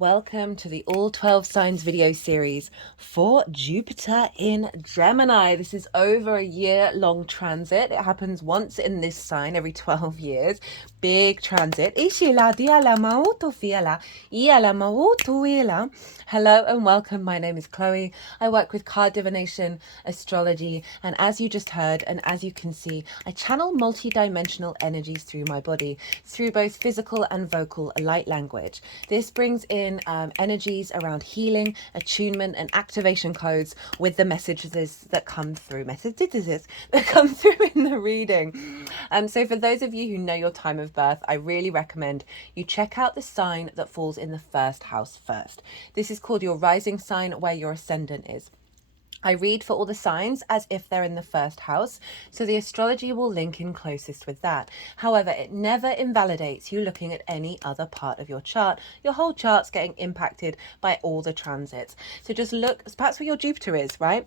Welcome to the All 12 Signs video series for Jupiter in Gemini. This is over a year-long transit. It happens once in this sign every 12 years. Big transit. Hello and welcome. My name is Chloe. I work with card divination, astrology, and as you just heard and as you can see, I channel multi-dimensional energies through my body, through both physical and vocal light language. This brings in energies around healing, attunement, and activation codes with the messages that come through. In the reading. So for those of you who know your time of birth, I really recommend you check out the sign that falls in the first house first. This is called your rising sign, where your ascendant is. I read for all the signs as if they're in the first house, so the astrology will link in closest with that. However, it never invalidates you looking at any other part of your chart. Your whole chart's getting impacted by all the transits. So just look, perhaps where your Jupiter is, right?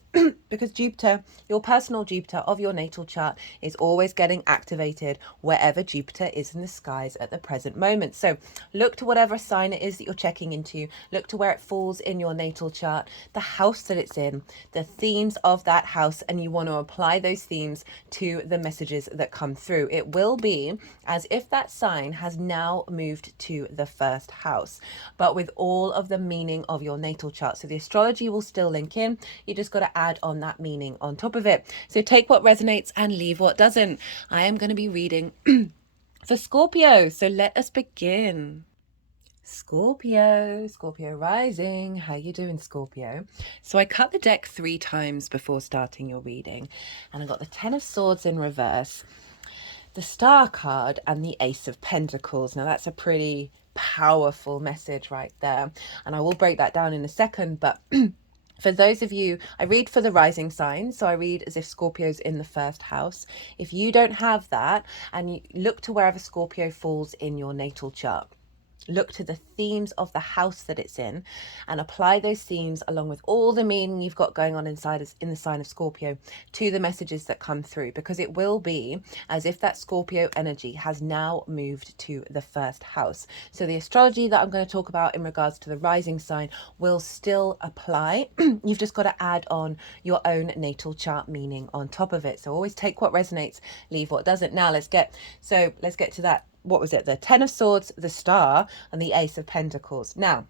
Because Jupiter, your personal Jupiter of your natal chart, is always getting activated wherever Jupiter is in the skies at the present moment. So look to whatever sign it is that you're checking into, look to where it falls in your natal chart, the house that it's in, the themes of that house, and you want to apply those themes to the messages that come through. It will be as if that sign has now moved to the first house, but with all of the meaning of your natal chart. So the astrology will still link in. You just got to add on that meaning on top of it. So take what resonates and leave what doesn't. I am going to be reading for Scorpio. So let us begin. Scorpio rising. How you doing, Scorpio? So I cut the deck 3 times before starting your reading, and I got the 10 of Swords in reverse, the Star card, and the Ace of Pentacles. Now that's a pretty powerful message right there, and I will break that down in a second, but for those of you, I read for the rising sign, so I read as if Scorpio's in the first house. If you don't have that, and you look to wherever Scorpio falls in your natal chart, look to the themes of the house that it's in and apply those themes along with all the meaning you've got going on inside in the sign of Scorpio to the messages that come through, because it will be as if that Scorpio energy has now moved to the first house. So the astrology that I'm going to talk about in regards to the rising sign will still apply. You've just got to add on your own natal chart meaning on top of it. So always take what resonates, leave what doesn't. Now let's get to that. What was it? The 10 of Swords, the Star, and the Ace of Pentacles. Now,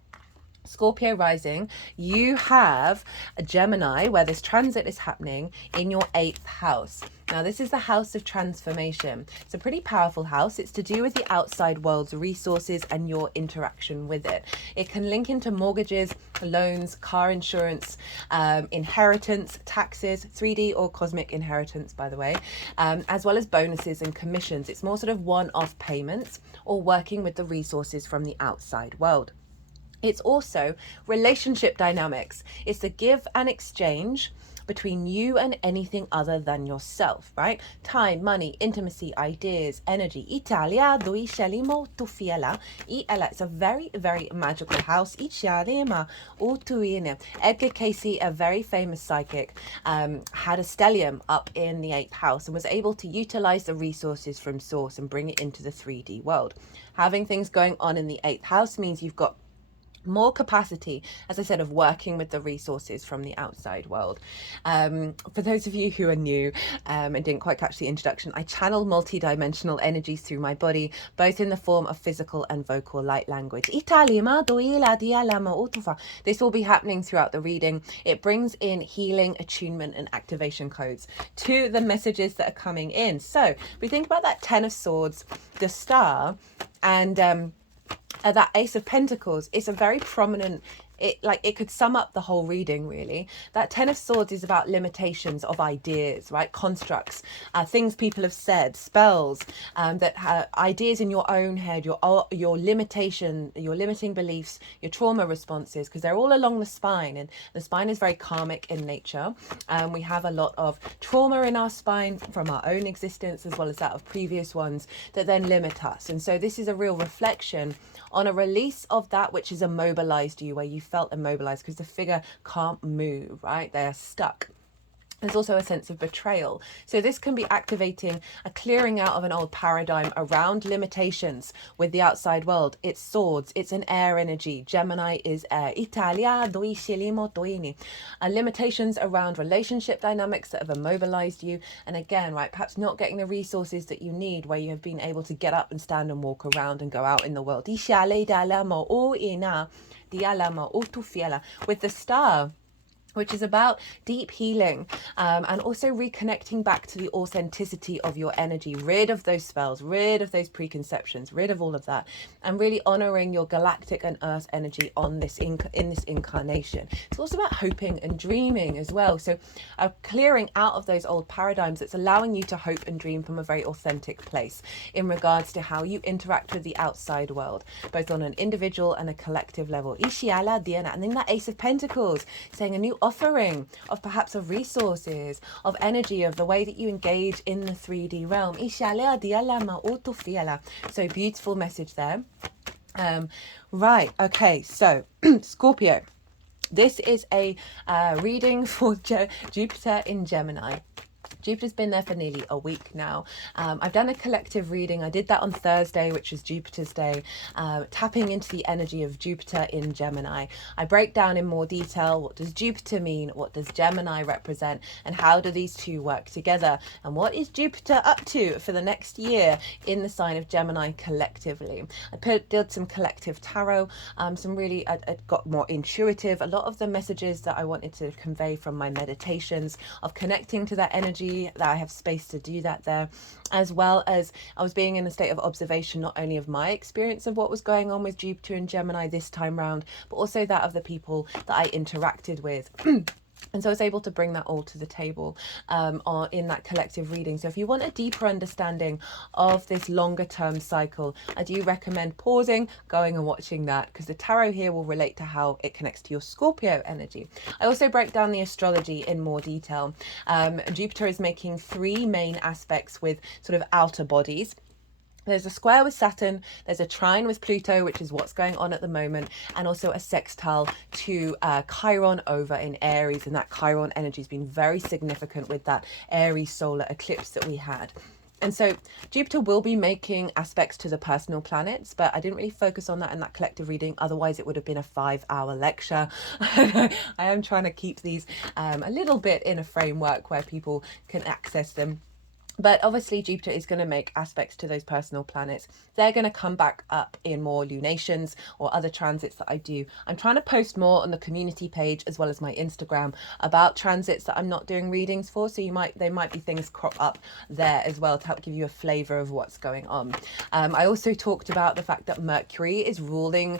Scorpio rising, you have a Gemini where this transit is happening in your 8th house. Now, this is the house of transformation. It's a pretty powerful house. It's to do with the outside world's resources and your interaction with it. It can link into mortgages, loans, car insurance, inheritance, taxes, 3D or cosmic inheritance, by the way, as well as bonuses and commissions. It's more sort of one-off payments or working with the resources from the outside world. It's also relationship dynamics. It's the give and exchange between you and anything other than yourself, right? Time, money, intimacy, ideas, energy. It's a very, very magical house. Edgar Cayce, a very famous psychic, had a stellium up in the 8th house and was able to utilize the resources from source and bring it into the 3D world. Having things going on in the 8th house means you've got more capacity, as I said, of working with the resources from the outside world. For those of you who are new and didn't quite catch the introduction, I channel multi-dimensional energies through my body, both in the form of physical and vocal light language. This will be happening throughout the reading. It brings in healing, attunement, and activation codes to the messages that are coming in. So we think about that 10 of Swords, the Star, and that Ace of Pentacles. It's a very prominent, it could sum up the whole reading, really. That 10 of Swords is about limitations of ideas, right? Constructs, things people have said, spells, ideas in your own head, your limiting beliefs, your trauma responses, because they're all along the spine, and the spine is very karmic in nature. We have a lot of trauma in our spine from our own existence as well as that of previous ones that then limit us. And so this is a real reflection on a release of that which has immobilized you, where you felt immobilized because the figure can't move, right? They are stuck. There's also a sense of betrayal. So this can be activating a clearing out of an old paradigm around limitations with the outside world. It's swords, it's an air energy. Gemini is air. Italia doi scelimo toini. Limitations around relationship dynamics that have immobilized you. And again, right, perhaps not getting the resources that you need where you have been able to get up and stand and walk around and go out in the world. With the star, which is about deep healing, and also reconnecting back to the authenticity of your energy, rid of those spells, rid of those preconceptions, rid of all of that, and really honoring your galactic and earth energy on this in this incarnation. It's also about hoping and dreaming as well. So clearing out of those old paradigms that's allowing you to hope and dream from a very authentic place in regards to how you interact with the outside world, both on an individual and a collective level. Ishiala Diana, and then that Ace of Pentacles, saying a new offering of perhaps of resources, of energy, of the way that you engage in the 3D realm. So beautiful message there. Right, okay, so Scorpio. This is a reading for Jupiter in Gemini. Jupiter's been there for nearly a week now. I've done a collective reading. I did that on Thursday, which is Jupiter's day, tapping into the energy of Jupiter in Gemini. I break down in more detail, what does Jupiter mean, what does Gemini represent, and how do these two work together, and what is Jupiter up to for the next year in the sign of Gemini collectively. I did some collective tarot, some really, I got more intuitive. A lot of the messages that I wanted to convey from my meditations of connecting to that energy, that I have space to do that there, as well as I was being in a state of observation, not only of my experience of what was going on with Jupiter and Gemini this time round, but also that of the people that I interacted with. And so I was able to bring that all to the table in that collective reading. So if you want a deeper understanding of this longer term cycle, I do recommend pausing, going and watching that, because the tarot here will relate to how it connects to your Scorpio energy. I also break down the astrology in more detail. Jupiter is making three main aspects with sort of outer bodies. There's a square with Saturn, there's a trine with Pluto, which is what's going on at the moment, and also a sextile to Chiron over in Aries, and that Chiron energy has been very significant with that Aries solar eclipse that we had. And so Jupiter will be making aspects to the personal planets, but I didn't really focus on that in that collective reading. Otherwise, it would have been a 5-hour lecture. I am trying to keep these a little bit in a framework where people can access them. But obviously Jupiter is going to make aspects to those personal planets. They're going to come back up in more lunations or other transits that I do. I'm trying to post more on the community page as well as my Instagram about transits that I'm not doing readings for. So there might be things crop up there as well to help give you a flavour of what's going on. I also talked about the fact that Mercury is ruling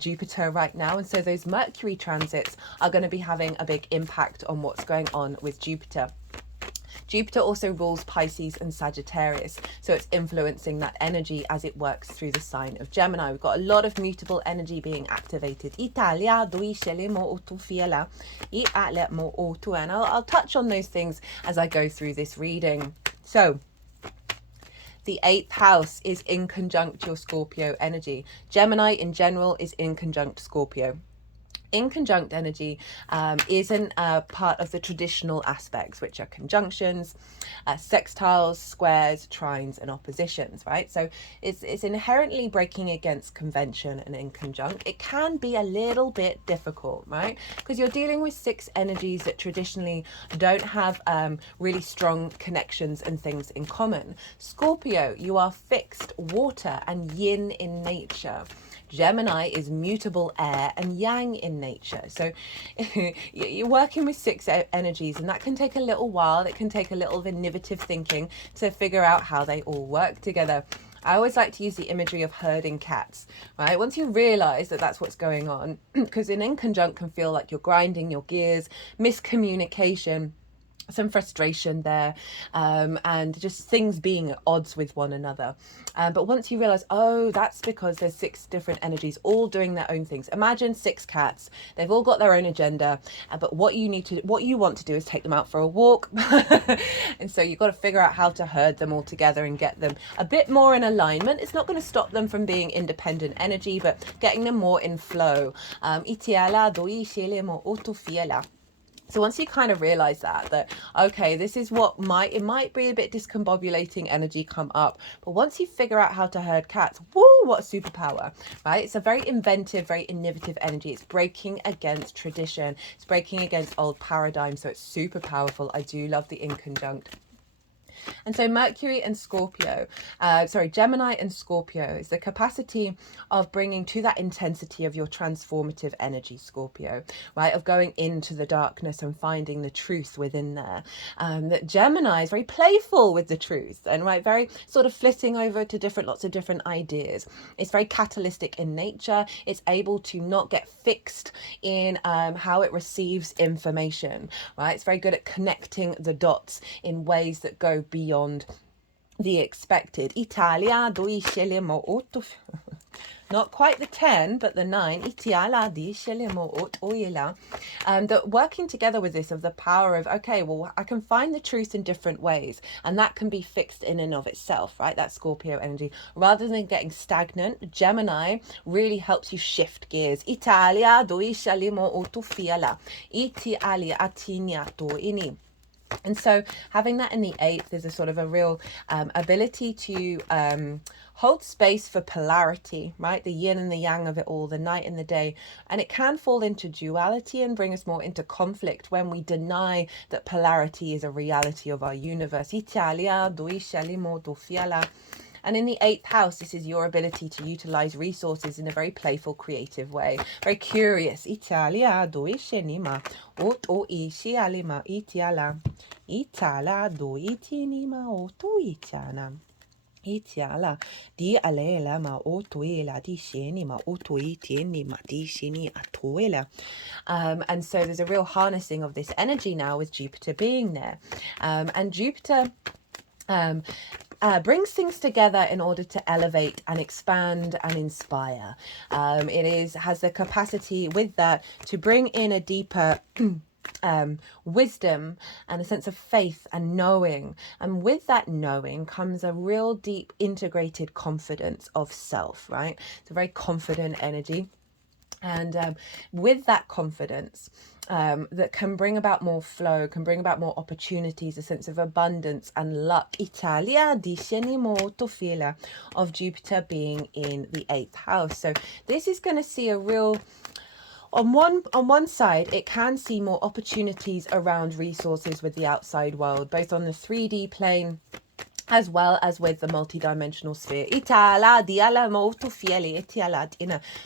Jupiter right now. And so those Mercury transits are going to be having a big impact on what's going on with Jupiter. Jupiter also rules Pisces and Sagittarius, so it's influencing that energy as it works through the sign of Gemini. We've got a lot of mutable energy being activated. And I'll touch on those things as I go through this reading. So the 8th house is in conjunct your Scorpio energy. Gemini in general is in conjunct Scorpio. In conjunct energy isn't part of the traditional aspects, which are conjunctions, sextiles, squares, trines, and oppositions, right? So it's inherently breaking against convention and in conjunct. It can be a little bit difficult, right? Because you're dealing with 6 energies that traditionally don't have really strong connections and things in common. Scorpio, you are fixed, water and yin in nature. Gemini is mutable air and yang in nature. So you're working with 6 energies, and that can take a little while. It can take a little innovative thinking to figure out how they all work together. I always like to use the imagery of herding cats, right? Once you realize that that's what's going on, because an in conjunct can feel like you're grinding your gears, miscommunication, some frustration there, and just things being at odds with one another. But once you realize, oh, that's because there's 6 different energies all doing their own things. Imagine 6 cats. They've all got their own agenda, but what you want to do is take them out for a walk. And so you've got to figure out how to herd them all together and get them a bit more in alignment. It's not going to stop them from being independent energy, but getting them more in flow. So once you kind of realize that, okay, this is what it might be a bit discombobulating energy come up, but once you figure out how to herd cats, woo, what a superpower, right? It's a very inventive, very innovative energy. It's breaking against tradition. It's breaking against old paradigms. So it's super powerful. I do love the inconjunct. And so Mercury and Scorpio, Gemini and Scorpio is the capacity of bringing to that intensity of your transformative energy, Scorpio, right? Of going into the darkness and finding the truth within there. That Gemini is very playful with the truth and right, very sort of flitting over to lots of different ideas. It's very catalytic in nature. It's able to not get fixed in how it receives information, right? It's very good at connecting the dots in ways that go beyond the expected. Italia duiscelemo otto. Not quite the 10, but the 9. That working together with this of the power of, okay, well, I can find the truth in different ways, and that can be fixed in and of itself, right? That Scorpio energy. Rather than getting stagnant, Gemini really helps you shift gears. Italia duiscelemo Italia atinia ini. And so having that in the 8th is a sort of a real ability to hold space for polarity, right? The yin and the yang of it all, the night and the day. And it can fall into duality and bring us more into conflict when we deny that polarity is a reality of our universe. Italia, and in the 8th house, this is your ability to utilize resources in a very playful, creative way. Very curious. Italia doishenima. Oto ishialima itiala. Itala doitinima oto itiana. Itiala di alela ma otuela di sheni ma otuitieni ma di shini atuela. And so there's a real harnessing of this energy now with Jupiter being there. And Jupiter brings things together in order to elevate and expand and inspire. It has the capacity with that to bring in a deeper wisdom and a sense of faith and knowing. And with that knowing comes a real deep integrated confidence of self, right? It's a very confident energy. And with that confidence, that can bring about more flow, can bring about more opportunities, a sense of abundance and luck. Italia di molto fila of Jupiter being in the 8th house. So this is going to see a real, on one side, it can see more opportunities around resources with the outside world, both on the 3D plane as well as with the multidimensional sphere.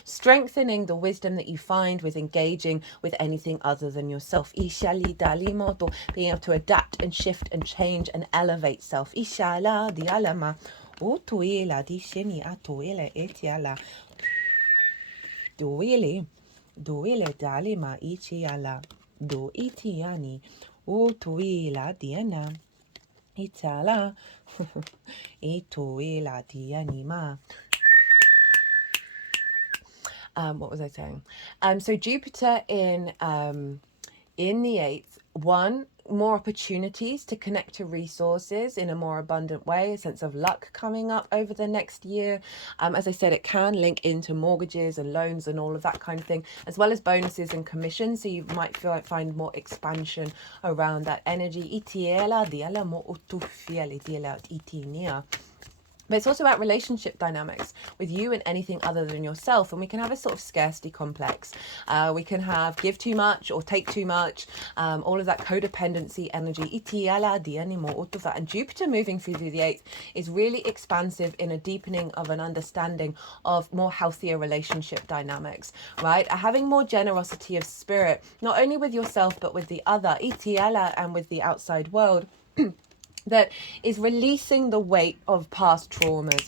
Strengthening the wisdom that you find with engaging with anything other than yourself. Being able to adapt and shift and change and elevate self. Duile dalima ichiala do itiani utuila diana itala ituila dianima. What was I saying? So Jupiter in the 8th, more opportunities to connect to resources in a more abundant way, a sense of luck coming up over the next year. As I said, it can link into mortgages and loans and all of that kind of thing, as well as bonuses and commissions. So you might find more expansion around that energy. But it's also about relationship dynamics with you and anything other than yourself. And we can have a sort of scarcity complex. We can have give too much or take too much, all of that codependency energy. And Jupiter moving through the 8th is really expansive in a deepening of an understanding of more healthier relationship dynamics, right? Having more generosity of spirit, not only with yourself, but with the other, and with the outside world. That is releasing the weight of past traumas.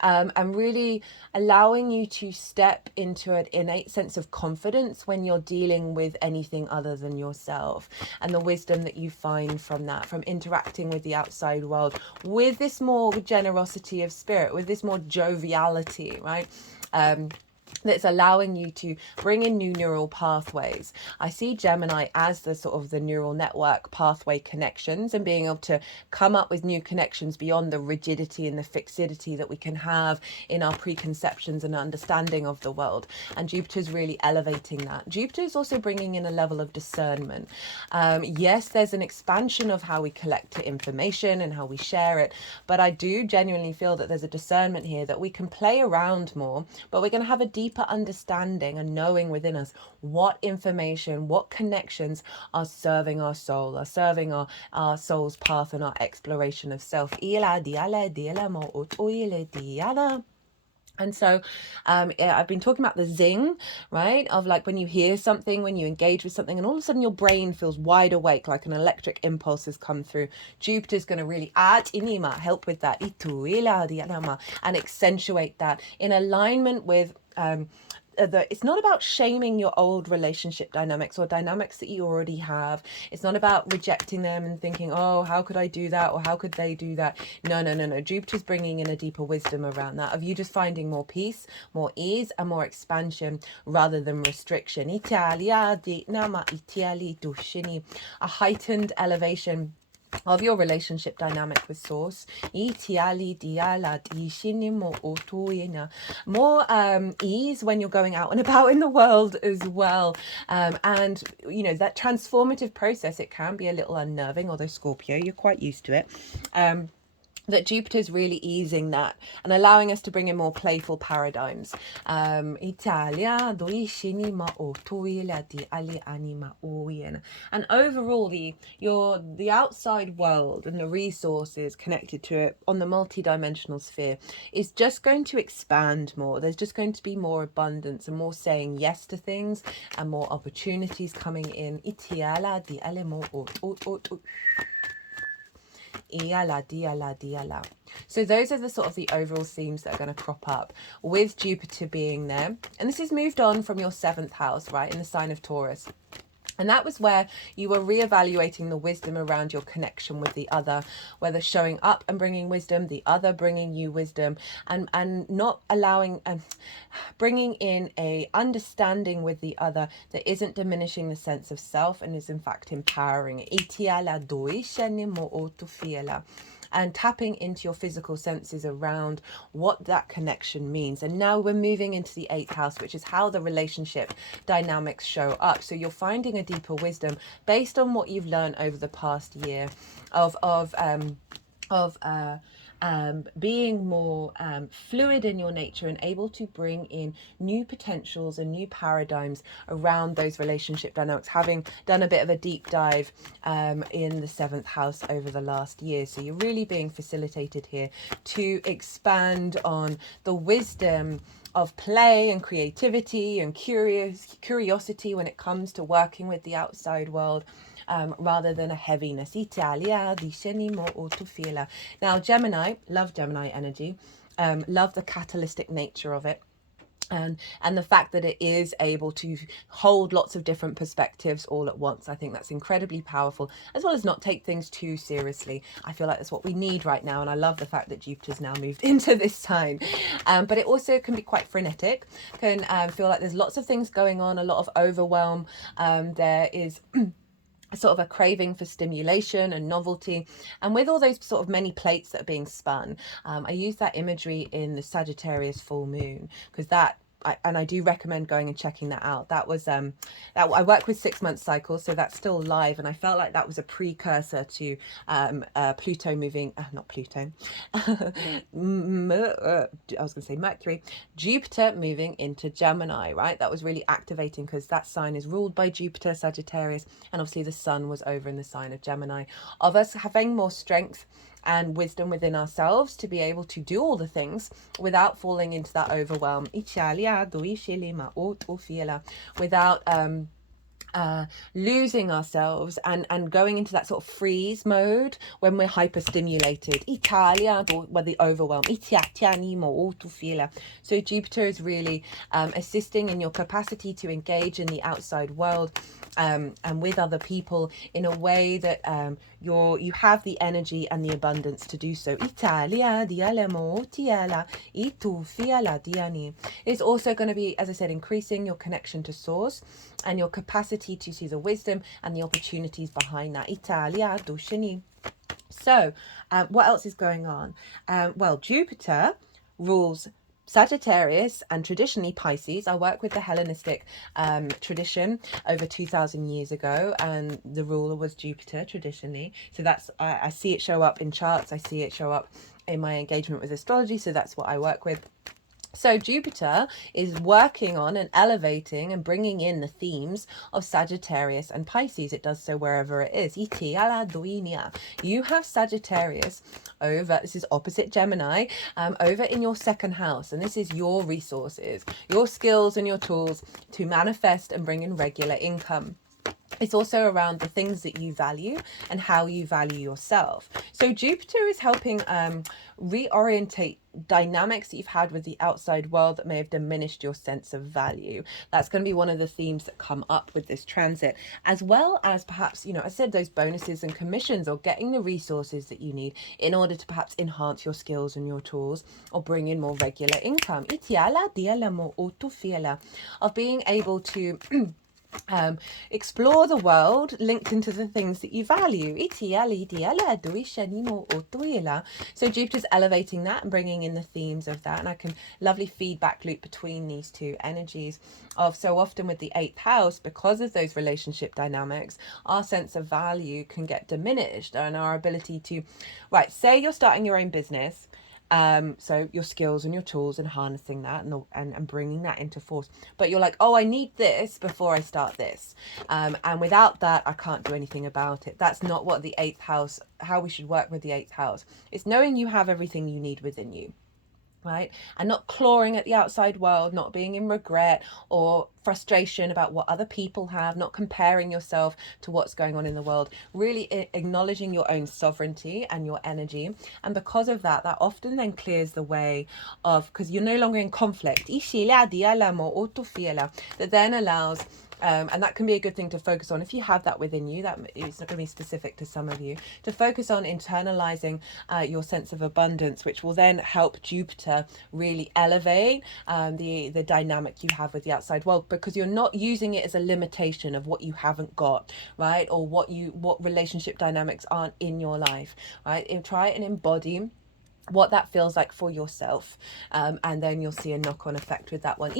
And really allowing you to step into an innate sense of confidence when you're dealing with anything other than yourself, and the wisdom that you find from that, from interacting with the outside world, with this more generosity of spirit, with this more joviality, right? that's allowing you to bring in new neural pathways. I see Gemini as the sort of the neural network pathway connections, and being able to come up with new connections beyond the rigidity and the fixity that we can have in our preconceptions and understanding of the world. And Jupiter's really elevating that. Jupiter's also bringing in a level of discernment. Yes, there's an expansion of how we collect information and how we share it, but I do genuinely feel that there's a discernment here that we can play around more, but we're going to have a deeper understanding and knowing within us what information, what connections are serving our soul, are serving our soul's path and our exploration of self. And so I've been talking about the zing, right? Of like when you hear something, when you engage with something, and all of a sudden your brain feels wide awake, like an electric impulse has come through. Jupiter's going to really help with that and accentuate that in alignment with it's not about shaming your old relationship dynamics or dynamics that you already have. It's not about rejecting them and thinking, oh, how could I do that, or how could they do that? No. Jupiter's bringing in a deeper wisdom around that, of you just finding more peace, more ease, and more expansion rather than restriction. A heightened elevation of your relationship dynamic with source. More ease when you're going out and about in the world as well. And you know, that transformative process, it can be a little unnerving, although Scorpio, you're quite used to it. That Jupiter's really easing that and allowing us to bring in more playful paradigms. And overall, the outside world and the resources connected to it on the multi-dimensional sphere is just going to expand more. There's just going to be more abundance and more saying yes to things and more opportunities coming in. So those are the sort of the overall themes that are going to crop up with Jupiter being there. And this is moved on from your 7th house, right, in the sign of Taurus. And that was where you were reevaluating the wisdom around your connection with the other, whether showing up and bringing wisdom, the other bringing you wisdom, and not allowing, bringing in a understanding with the other that isn't diminishing the sense of self and is in fact empowering it. And tapping into your physical senses around what that connection means. And now we're moving into the 8th house, which is how the relationship dynamics show up. So you're finding a deeper wisdom based on what you've learned over the past year of being more fluid in your nature and able to bring in new potentials and new paradigms around those relationship dynamics, having done a bit of a deep dive in the 7th house over the last year. So you're really being facilitated here to expand on the wisdom of play and creativity and curiosity when it comes to working with the outside world, rather than a heaviness. Now, Gemini, love Gemini energy, love the catalytic nature of it. And the fact that it is able to hold lots of different perspectives all at once. I think that's incredibly powerful, as well as not take things too seriously. I feel like that's what we need right now, and I love the fact that Jupiter's now moved into this sign. But it also can be quite frenetic, can feel like there's lots of things going on, a lot of overwhelm. There is sort of a craving for stimulation and novelty, and with all those sort of many plates that are being spun, I use that imagery in the Sagittarius full moon, because I do recommend going and checking that out. That was that I work with 6-month cycles, so that's still live, and I felt like that was a precursor to Pluto moving, not Pluto, I was going to say Mercury, Jupiter moving into Gemini, right? That was really activating because that sign is ruled by Jupiter, Sagittarius, and obviously the sun was over in the sign of Gemini, of us having more strength and wisdom within ourselves to be able to do all the things without falling into that overwhelm, without losing ourselves and going into that sort of freeze mode when we're hyperstimulated. Italia, or the overwhelm. So Jupiter is really assisting in your capacity to engage in the outside world and with other people in a way that you have the energy and the abundance to do so. Italia, it's also going to be, as I said, increasing your connection to source and your capacity to see the wisdom and the opportunities behind that. Italia, dushini. So, what else is going on? Well, Jupiter rules Sagittarius and traditionally Pisces. I work with the Hellenistic tradition over 2,000 years ago, and the ruler was Jupiter traditionally. So that's I see it show up in charts. I see it show up in my engagement with astrology. So that's what I work with. So Jupiter is working on and elevating and bringing in the themes of Sagittarius and Pisces. It does so wherever it is. You have Sagittarius over, this is opposite Gemini, over in your second house. And this is your resources, your skills and your tools to manifest and bring in regular income. It's also around the things that you value and how you value yourself. So Jupiter is helping reorientate dynamics that you've had with the outside world that may have diminished your sense of value. That's going to be one of the themes that come up with this transit, as well as perhaps, I said those bonuses and commissions, or getting the resources that you need in order to perhaps enhance your skills and your tools or bring in more regular income. Of being able to explore the world linked into the things that you value. So Jupiter's elevating that and bringing in the themes of that, and I can lovely feedback loop between these two energies of, so often with the 8th house, because of those relationship dynamics, our sense of value can get diminished, and our ability to, right, say you're starting your own business, so your skills and your tools and harnessing that and bringing that into force, but you're like, oh, I need this before I start this, and without that I can't do anything about it. That's not what the 8th house, how we should work with the 8th house. It's knowing you have everything you need within you, right? And not clawing at the outside world, not being in regret or frustration about what other people have, not comparing yourself to what's going on in the world, really acknowledging your own sovereignty and your energy. And because of that, that often then clears the way of, because you're no longer in conflict, that then allows and that can be a good thing to focus on if you have that within you. That it's not going to be specific to some of you, to focus on internalizing your sense of abundance, which will then help Jupiter really elevate the dynamic you have with the outside world, because you're not using it as a limitation of what you haven't got, right? Or what relationship dynamics aren't in your life, right? And try and embody what that feels like for yourself, and then you'll see a knock-on effect with that one.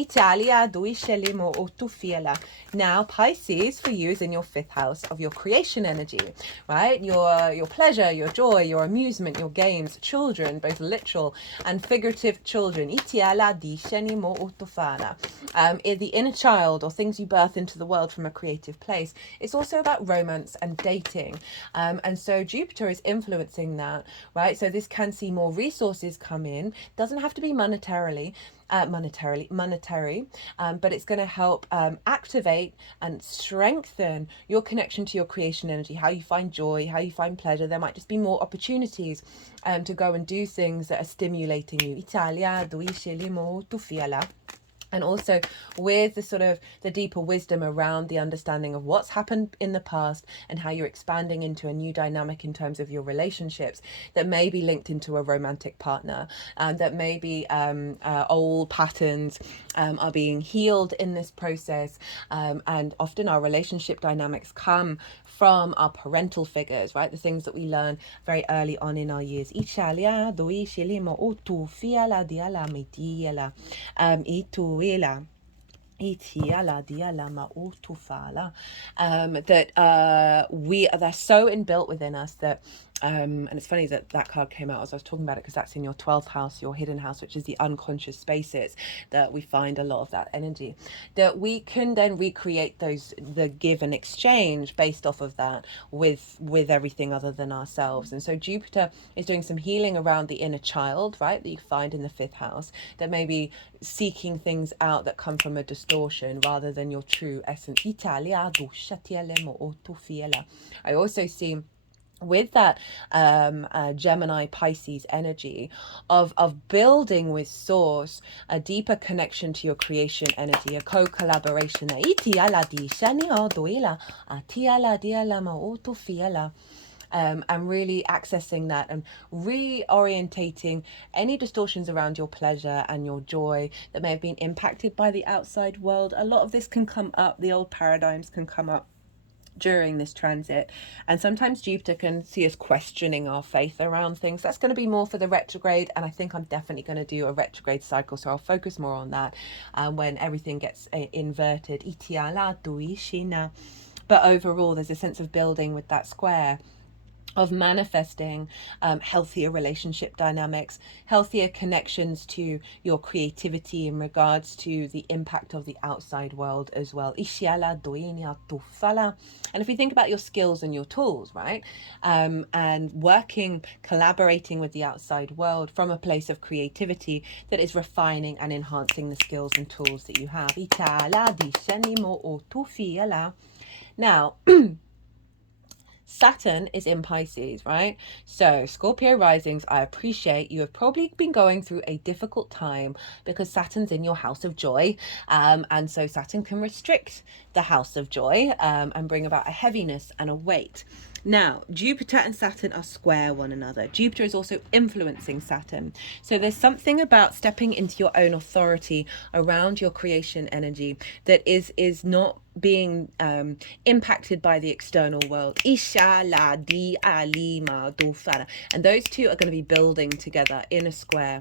Now Pisces for you is in your 5th house of your creation energy, right? Your pleasure, your joy, your amusement, your games, children, both literal and figurative children. The inner child, or things you birth into the world from a creative place. It's also about romance and dating, and so Jupiter is influencing that, right? So this can see more resources come in. Doesn't have to be monetary, but it's going to help activate and strengthen your connection to your creation energy, how you find joy, how you find pleasure. There might just be more opportunities to go and do things that are stimulating you. And also with the sort of the deeper wisdom around the understanding of what's happened in the past and how you're expanding into a new dynamic in terms of your relationships that may be linked into a romantic partner, and that maybe old patterns are being healed in this process, and often our relationship dynamics come from our parental figures, right? The things that we learn very early on in our years. That they're so inbuilt within us that And it's funny that that card came out as I was talking about it, because that's in your 12th house, your hidden house, which is the unconscious spaces that we find a lot of that energy, that we can then recreate the give and exchange based off of that with everything other than ourselves. And so Jupiter is doing some healing around the inner child, right, that you find in the 5th house, that may be seeking things out that come from a distortion rather than your true essence. I also see with that Gemini Pisces energy of building with source a deeper connection to your creation energy, a co-collaboration, and really accessing that and reorientating any distortions around your pleasure and your joy that may have been impacted by the outside world. A lot of this can come up, the old paradigms can come up during this transit, and sometimes Jupiter can see us questioning our faith around things. That's going to be more for the retrograde, and I think I'm definitely going to do a retrograde cycle, so I'll focus more on that when everything gets inverted. But overall there's a sense of building with that square, of manifesting healthier relationship dynamics, healthier connections to your creativity in regards to the impact of the outside world as well. And if we think about your skills and your tools, right, and working, collaborating with the outside world from a place of creativity that is refining and enhancing the skills and tools that you have. Now, Saturn is in Pisces, right? So Scorpio risings, I appreciate you have probably been going through a difficult time because Saturn's in your house of joy. And so Saturn can restrict the house of joy and bring about a heaviness and a weight. Now, Jupiter and Saturn are square one another. Jupiter is also influencing Saturn. So there's something about stepping into your own authority around your creation energy that is not being impacted by the external world. And those two are going to be building together in a square.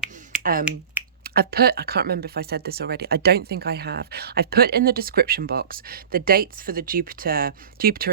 I can't remember if I said this already. I don't think I have. I've put in the description box the dates for the Jupiter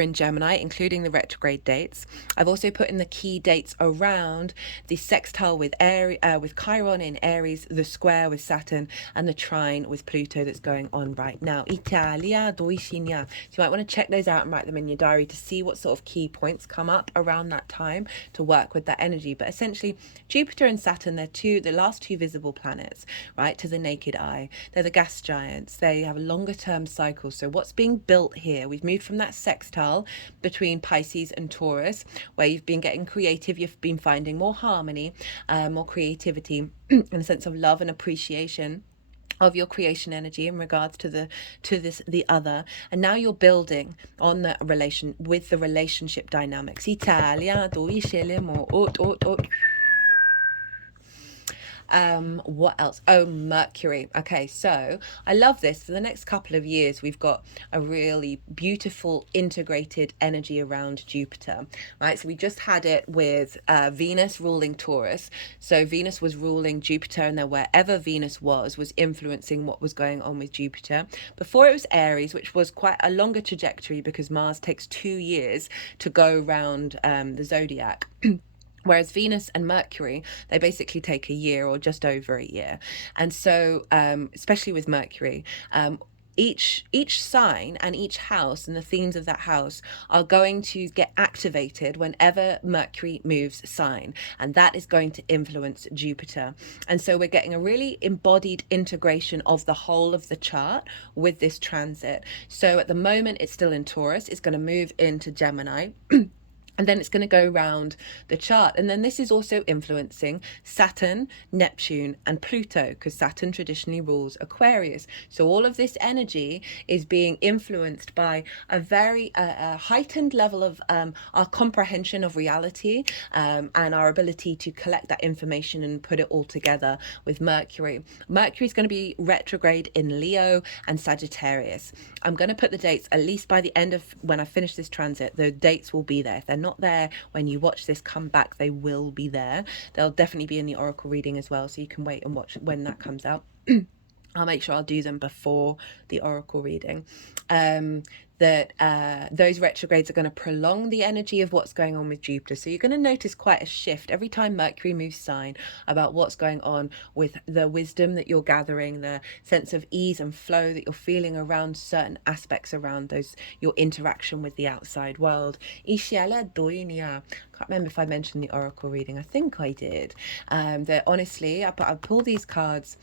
in Gemini, including the retrograde dates. I've also put in the key dates around the sextile with Chiron in Aries, the square with Saturn, and the trine with Pluto that's going on right now. Italia, Doicinia. So you might want to check those out and write them in your diary to see what sort of key points come up around that time to work with that energy. But essentially, Jupiter and Saturn, they're the last two visible planets, right, to the naked eye. They're the gas giants. They have a longer term cycle. So what's being built here, we've moved from that sextile between Pisces and Taurus, where you've been getting creative, you've been finding more harmony, more creativity, and a sense of love and appreciation of your creation energy in regards to the other, and now you're building on the relationship dynamics. What else? Oh, Mercury. Okay, so I love this. For the next couple of years, we've got a really beautiful integrated energy around Jupiter, right? So we just had it with Venus ruling Taurus. So Venus was ruling Jupiter, and then wherever Venus was influencing what was going on with Jupiter. Before it was Aries, which was quite a longer trajectory because Mars takes 2 years to go around the zodiac. Whereas Venus and Mercury, they basically take a year or just over a year. And so, especially with Mercury, each sign and each house and the themes of that house are going to get activated whenever Mercury moves sign, and that is going to influence Jupiter. And so we're getting a really embodied integration of the whole of the chart with this transit. So at the moment it's still in Taurus, it's going to move into Gemini. And then it's going to go around the chart. And then this is also influencing Saturn, Neptune, and Pluto, because Saturn traditionally rules Aquarius. So all of this energy is being influenced by a very heightened level of our comprehension of reality and our ability to collect that information and put it all together with Mercury. Mercury is going to be retrograde in Leo and Sagittarius. I'm going to put the dates, at least by the end of when I finish this transit, the dates will be there. If they're not there when you watch this come back, they will be there. They'll definitely be in the oracle reading as well, so you can wait and watch when that comes out. I'll make sure I'll do them before the oracle reading. Those retrogrades are going to prolong the energy of what's going on with Jupiter. So you're going to notice quite a shift every time Mercury moves sign about what's going on with the wisdom that you're gathering, the sense of ease and flow that you're feeling around certain aspects around your interaction with the outside world. Can't remember if I mentioned the oracle reading. I think I did. That honestly, I pull these cards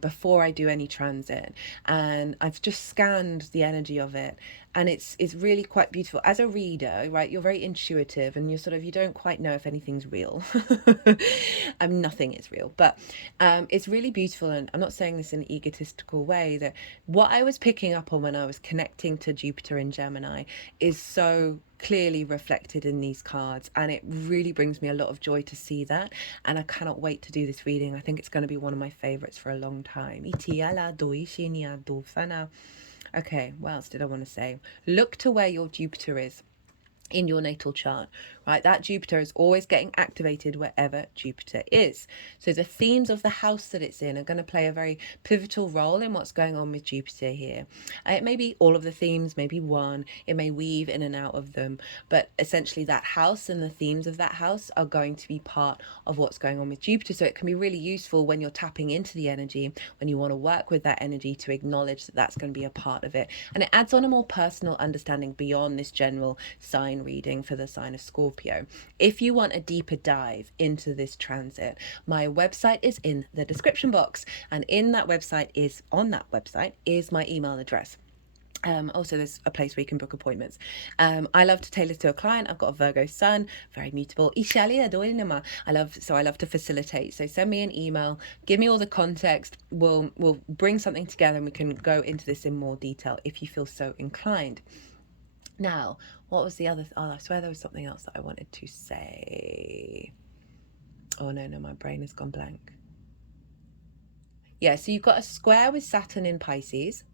before I do any transit, and I've just scanned the energy of it, and it's really quite beautiful. As a reader, right, you're very intuitive, and you don't quite know if anything's real. Nothing is real, but it's really beautiful. And I'm not saying this in an egotistical way, that what I was picking up on when I was connecting to Jupiter in Gemini is so clearly reflected in these cards, and it really brings me a lot of joy to see that, and I cannot wait to do this reading. I think it's going to be one of my favorites for a long time. Okay, what else did I want to say? Look to where your Jupiter is in your natal chart, right? That Jupiter is always getting activated wherever Jupiter is. So the themes of the house that it's in are going to play a very pivotal role in what's going on with Jupiter here. It may be all of the themes, maybe one, it may weave in and out of them, but essentially that house and the themes of that house are going to be part of what's going on with Jupiter. So it can be really useful when you're tapping into the energy, when you want to work with that energy, to acknowledge that that's going to be a part of it. And it adds on a more personal understanding beyond this general sign reading for the sign of Scorpio. If you want a deeper dive into this transit, my website is in the description box, and on that website is my email address. Also, there's a place where you can book appointments. I love to tailor to a client. I've got a Virgo sun, very mutable. I love to facilitate. So send me an email, give me all the context. We'll bring something together, and we can go into this in more detail if you feel so inclined. Now, what was the other? I swear there was something else that I wanted to say. Oh no, my brain has gone blank. Yeah, so you've got a square with Saturn in Pisces,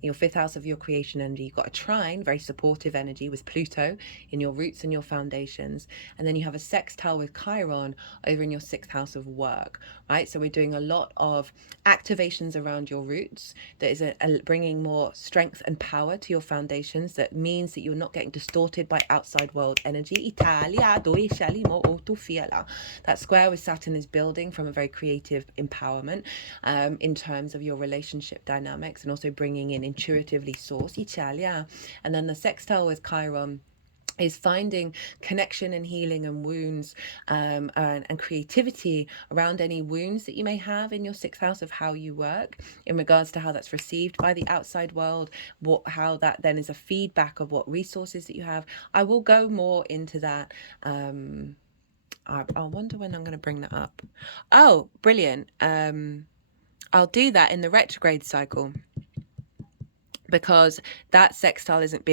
your fifth house of your creation energy. You've got a trine, very supportive energy, with Pluto in your roots and your foundations. And then you have a sextile with Chiron over in your sixth house of work, right? So we're doing a lot of activations around your roots. That is bringing more strength and power to your foundations. That means that you're not getting distorted by outside world energy. That square with Saturn is building from a very creative empowerment in terms of your relationship dynamics, and also bringing in intuitively source Italia. And then the sextile with Chiron is finding connection and healing and wounds and creativity around any wounds that you may have in your sixth house of how you work, in regards to how that's received by the outside world, how that then is a feedback of what resources that you have. I will go more into that. I wonder when I'm going to bring that up. Oh, brilliant. I'll do that in the retrograde cycle, because that sextile isn't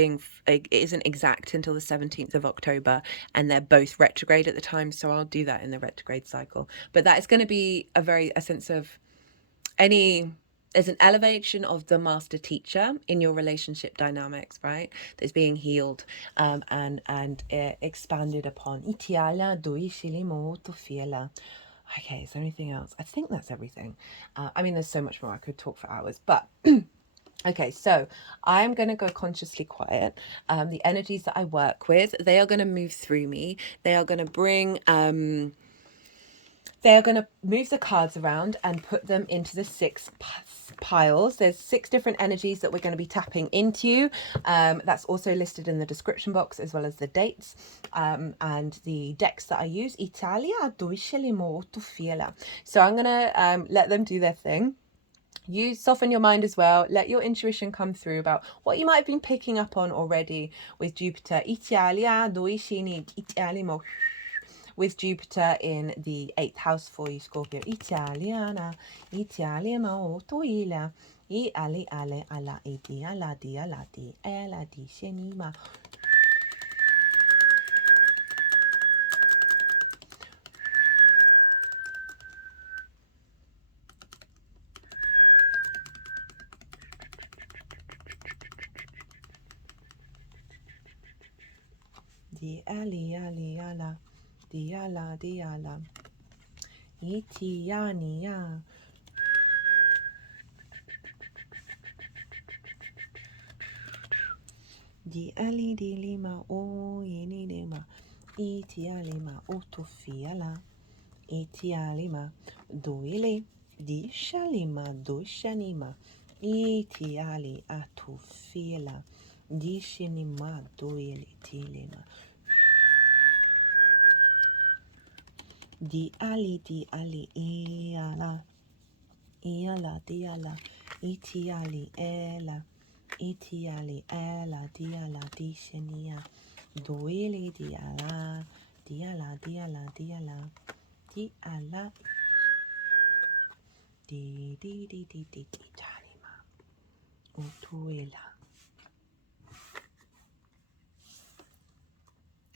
exact until the 17th of October, and they're both retrograde at the time. So I'll do that in the retrograde cycle. But that is going to be a sense of there's an elevation of the master teacher in your relationship dynamics, right? That's being healed and expanded upon. Okay, is there anything else? I think that's everything. There's so much more. I could talk for hours, but okay, so I'm going to go consciously quiet. The energies that I work with, they are going to move through me. They are going to move the cards around and put them into the 6 piles. There's 6 different energies that we're going to be tapping into. That's also listed in the description box, as well as the dates and the decks that I use. So I'm going to let them do their thing. You soften your mind as well. Let your intuition come through about what you might have been picking up on already with Jupiter. With Jupiter in the 8th house for you, Scorpio. Itiania. Di ali di lima o yini lima. Iti alima otofiala. Iti alima doile. Di shalima do shanima. Iti ali atofiala. Di shinima doile tilima. Di ali iala. Iala diala. Iti ali ela. Itiali ela diala di shenia doili diala diala diala diala diala di talima utuela.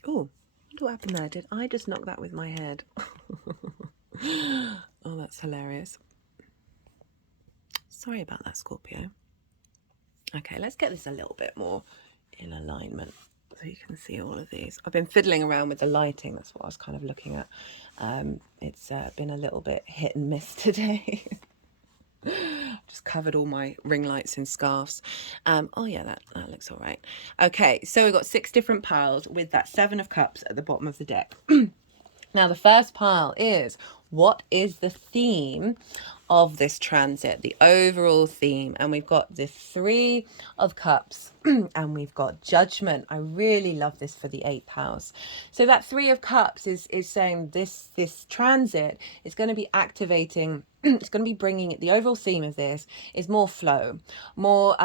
Oh, what happened there? Did I just knock that with my head? Oh, that's hilarious. Sorry about that, Scorpio. Okay, let's get this a little bit more in alignment so you can see all of these. I've been fiddling around with the lighting. That's what I was kind of looking at. It's been a little bit hit and miss today. Just covered all my ring lights in scarves. Oh yeah, that looks all right. Okay, so we've got 6 different piles with that 7 of cups at the bottom of the deck. Now, the first pile is, what is the theme of this transit, the overall theme? And we've got the 3 of cups and we've got judgment. I really love this for the 8th house. So that 3 of cups is saying this transit is going to be activating, it's going to be bringing it, the overall theme of this is more flow, more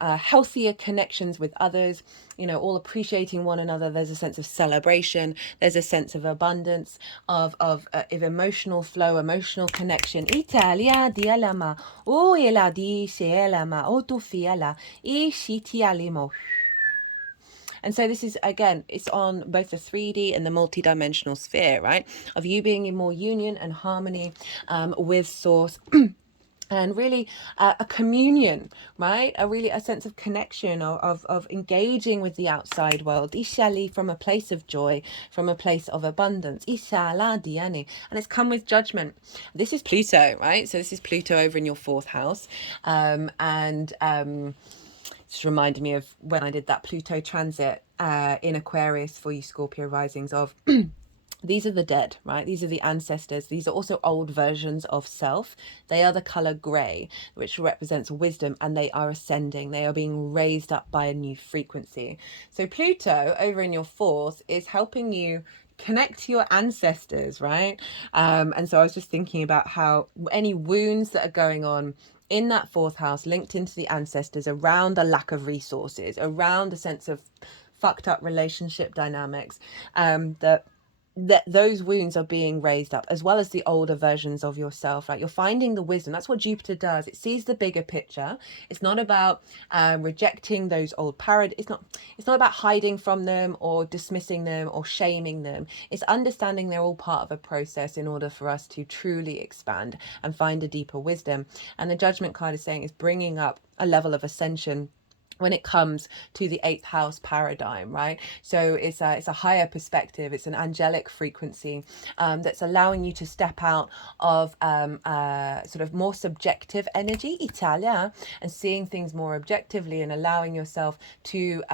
healthier connections with others, you know, all appreciating one another. There's a sense of celebration, there's a sense of abundance, of emotional flow, emotional connection. Italia dialama o ela di selama o tu fiala I shitialimo. And so this is, again, it's on both the 3D and the multi-dimensional sphere, right? Of you being in more union and harmony with source. And really a communion, right? A sense of connection, of engaging with the outside world. Ishali, from a place of joy, from a place of abundance. Ishala diani. And it's come with judgment. This is Pluto, right? So this is Pluto over in your 4th house. Just reminded me of when I did that Pluto transit in Aquarius for you Scorpio risings of... These are the dead, right? These are the ancestors. These are also old versions of self. They are the color gray, which represents wisdom, and they are ascending. They are being raised up by a new frequency. So Pluto over in your 4th is helping you connect to your ancestors, right? And so I was just thinking about how any wounds that are going on in that 4th house linked into the ancestors around the lack of resources, around a sense of fucked up relationship dynamics, that those wounds are being raised up, as well as the older versions of yourself, right? You're finding the wisdom. That's what Jupiter does. It sees the bigger picture. It's not about rejecting those old it's not about hiding from them or dismissing them or shaming them. It's understanding they're all part of a process in order for us to truly expand and find a deeper wisdom. And the judgment card is saying it's bringing up a level of ascension when it comes to the 8th house paradigm, right? So it's a higher perspective. It's an angelic frequency that's allowing you to step out of sort of more subjective energy, Italia, and seeing things more objectively and allowing yourself to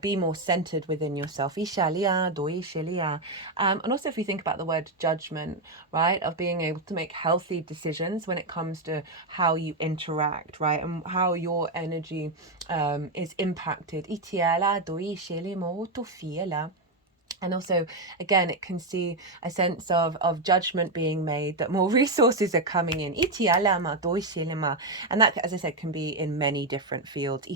be more centered within yourself. Ishalia, do ishalia. And also if you think about the word judgment, right, of being able to make healthy decisions when it comes to how you interact, right, and how your energy is impacted. And also, again, it can see a sense of judgment being made, that more resources are coming in. And that, as I said, can be in many different fields.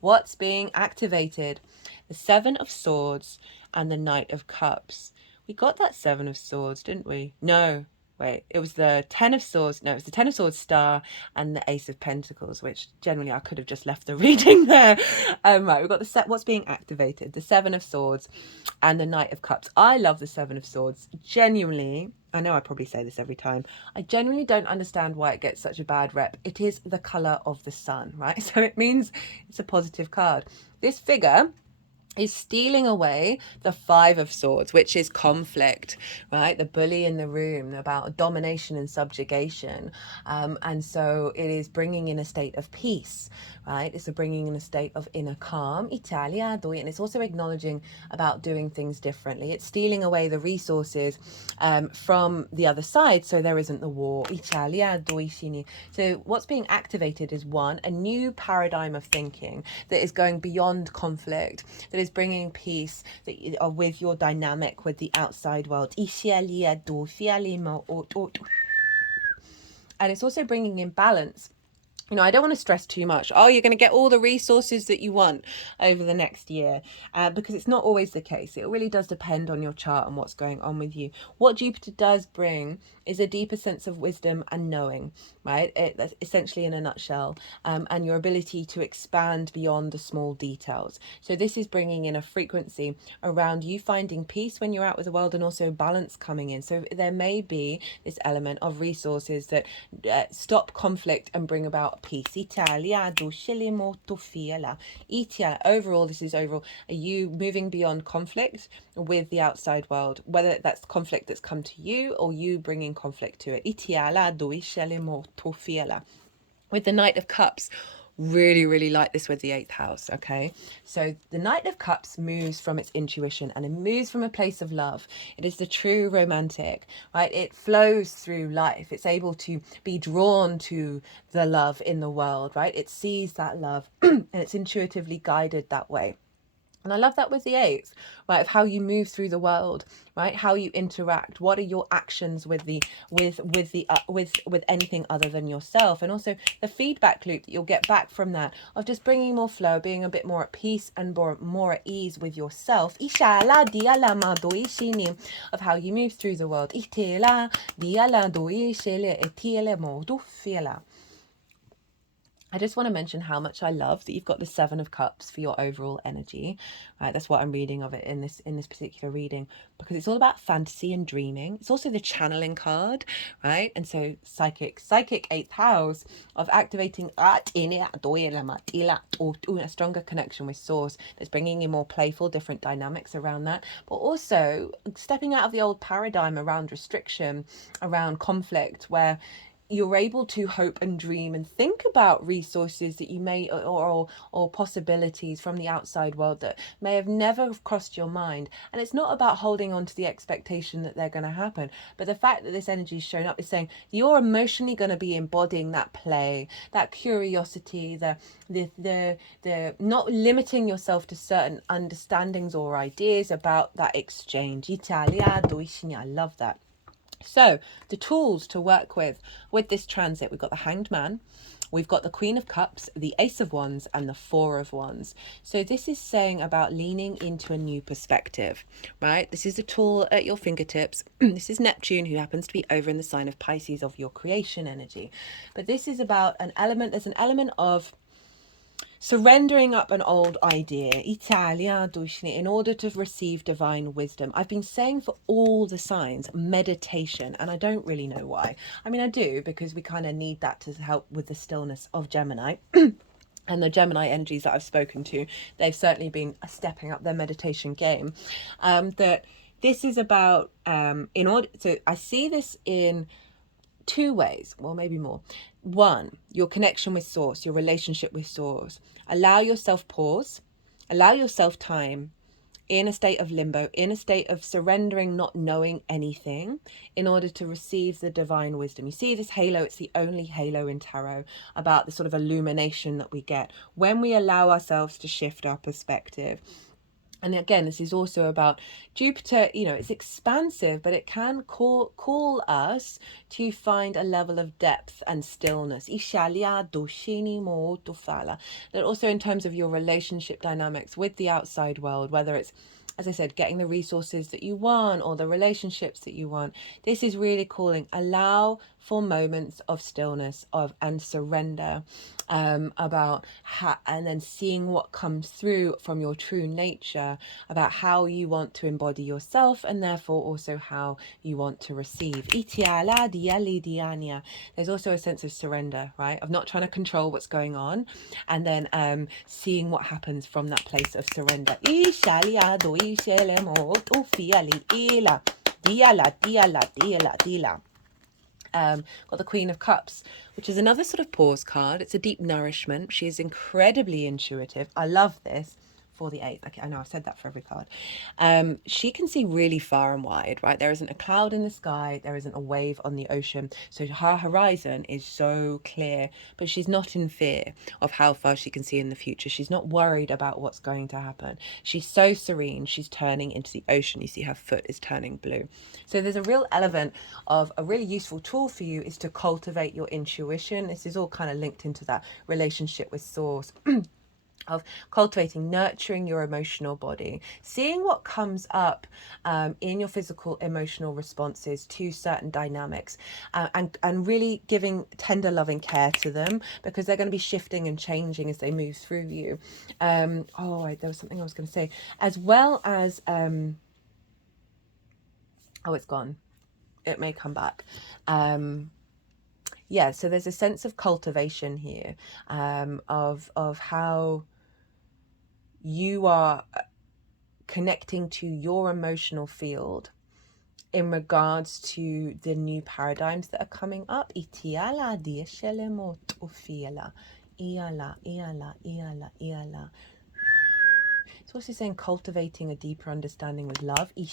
What's being activated? The 7 of Swords and the Knight of Cups. We got that 7 of Swords, didn't we? No. Wait, it was the 10 of Swords. No, it was the 10 of Swords star and the Ace of Pentacles, which generally I could have just left the reading there. Right, we've got the what's being activated, the 7 of Swords and the Knight of Cups. I love the 7 of Swords. Genuinely, I know I probably say this every time, I genuinely don't understand why it gets such a bad rep. It is the color of the sun, right? So it means it's a positive card. This figure is stealing away the Five of Swords, which is conflict, right? The bully in the room, about domination and subjugation. And so it is bringing in a state of peace, right? It's a bringing in a state of inner calm. Italia, and it's also acknowledging about doing things differently. It's stealing away the resources from the other side, so there isn't the war. Italia, so what's being activated is one, a new paradigm of thinking that is going beyond conflict, that is bringing peace that, with your dynamic with the outside world. And it's also bringing in balance. You know, I don't want to stress too much. Oh, you're going to get all the resources that you want over the next year, because it's not always the case. It really does depend on your chart and what's going on with you. What Jupiter does bring is a deeper sense of wisdom and knowing, right? That's essentially in a nutshell, and your ability to expand beyond the small details. So this is bringing in a frequency around you finding peace when you're out with the world, and also balance coming in. So there may be this element of resources that stop conflict and bring about peace. Overall, this is overall, are you moving beyond conflict with the outside world, whether that's conflict that's come to you or you bringing conflict to it. With the Knight of Cups, really like this with the 8th house. Okay, so the Knight of Cups moves from its intuition, and it moves from a place of love. It is the true romantic, right? It flows through life. It's able to be drawn to the love in the world, right? It sees that love and it's intuitively guided that way. And I love that with the 8th, right? Of how you move through the world, right? How you interact. What are your actions with anything other than yourself? And also the feedback loop that you'll get back from that, of just bringing more flow, being a bit more at peace and more at ease with yourself. Of how you move through the world. I just want to mention how much I love that you've got the 7 of Cups for your overall energy, right? That's what I'm reading of it in this particular reading, because it's all about fantasy and dreaming. It's also the channeling card, right? And so psychic 8th house of activating a stronger connection with source, that's bringing in more playful, different dynamics around that, but also stepping out of the old paradigm around restriction, around conflict, where you're able to hope and dream and think about resources that you may or possibilities from the outside world that may have never crossed your mind. And it's not about holding on to the expectation that they're going to happen, but the fact that this energy is showing up is saying you're emotionally going to be embodying that play, that curiosity, the not limiting yourself to certain understandings or ideas about that exchange. I love that. So the tools to work with this transit, we've got the Hanged Man, we've got the Queen of Cups, the Ace of Wands, and the Four of Wands. So this is saying about leaning into a new perspective, right? This is a tool at your fingertips. This is Neptune, who happens to be over in the sign of Pisces, of your creation energy. But this is about there's an element of surrendering up an old idea, in order to receive divine wisdom. I've been saying for all the signs, meditation, and I don't really know why. I mean, I do, because we kind of need that to help with the stillness of Gemini. And the Gemini energies that I've spoken to, they've certainly been stepping up their meditation game. That this is about, so I see this in 2 ways, well, maybe more. 1, your connection with source, your relationship with source. Allow yourself pause, allow yourself time in a state of limbo, in a state of surrendering, not knowing anything, in order to receive the divine wisdom. You see this halo, it's the only halo in tarot about the sort of illumination that we get when we allow ourselves to shift our perspective. And again, this is also about Jupiter, it's expansive, but it can call us to find a level of depth and stillness. That also in terms of your relationship dynamics with the outside world, whether it's, as I said, getting the resources that you want or the relationships that you want. This is really calling, allow for moments of stillness and surrender, about how, and then seeing what comes through from your true nature about how you want to embody yourself, and therefore also how you want to receive. There's also a sense of surrender, right? Of not trying to control what's going on, and then seeing what happens from that place of surrender. Got the Queen of Cups, which is another sort of pause card. It's a deep nourishment. She is incredibly intuitive. I love this for the 8th. Okay, I know I've said that for every card. She can see really far and wide, right? There isn't a cloud in the sky. There isn't a wave on the ocean. So her horizon is so clear, but she's not in fear of how far she can see in the future. She's not worried about what's going to happen. She's so serene. She's turning into the ocean. You see her foot is turning blue. So there's a real element of a really useful tool for you is to cultivate your intuition. This is all kind of linked into that relationship with source. Of cultivating, nurturing your emotional body, seeing what comes up in your physical emotional responses to certain dynamics, and really giving tender loving care to them, because they're going to be shifting and changing as they move through you. There was something I was going to say, as well as it's gone, it may come back. So there's a sense of cultivation here, of how you are connecting to your emotional field in regards to the new paradigms that are coming up. It's also saying cultivating a deeper understanding with love. I'm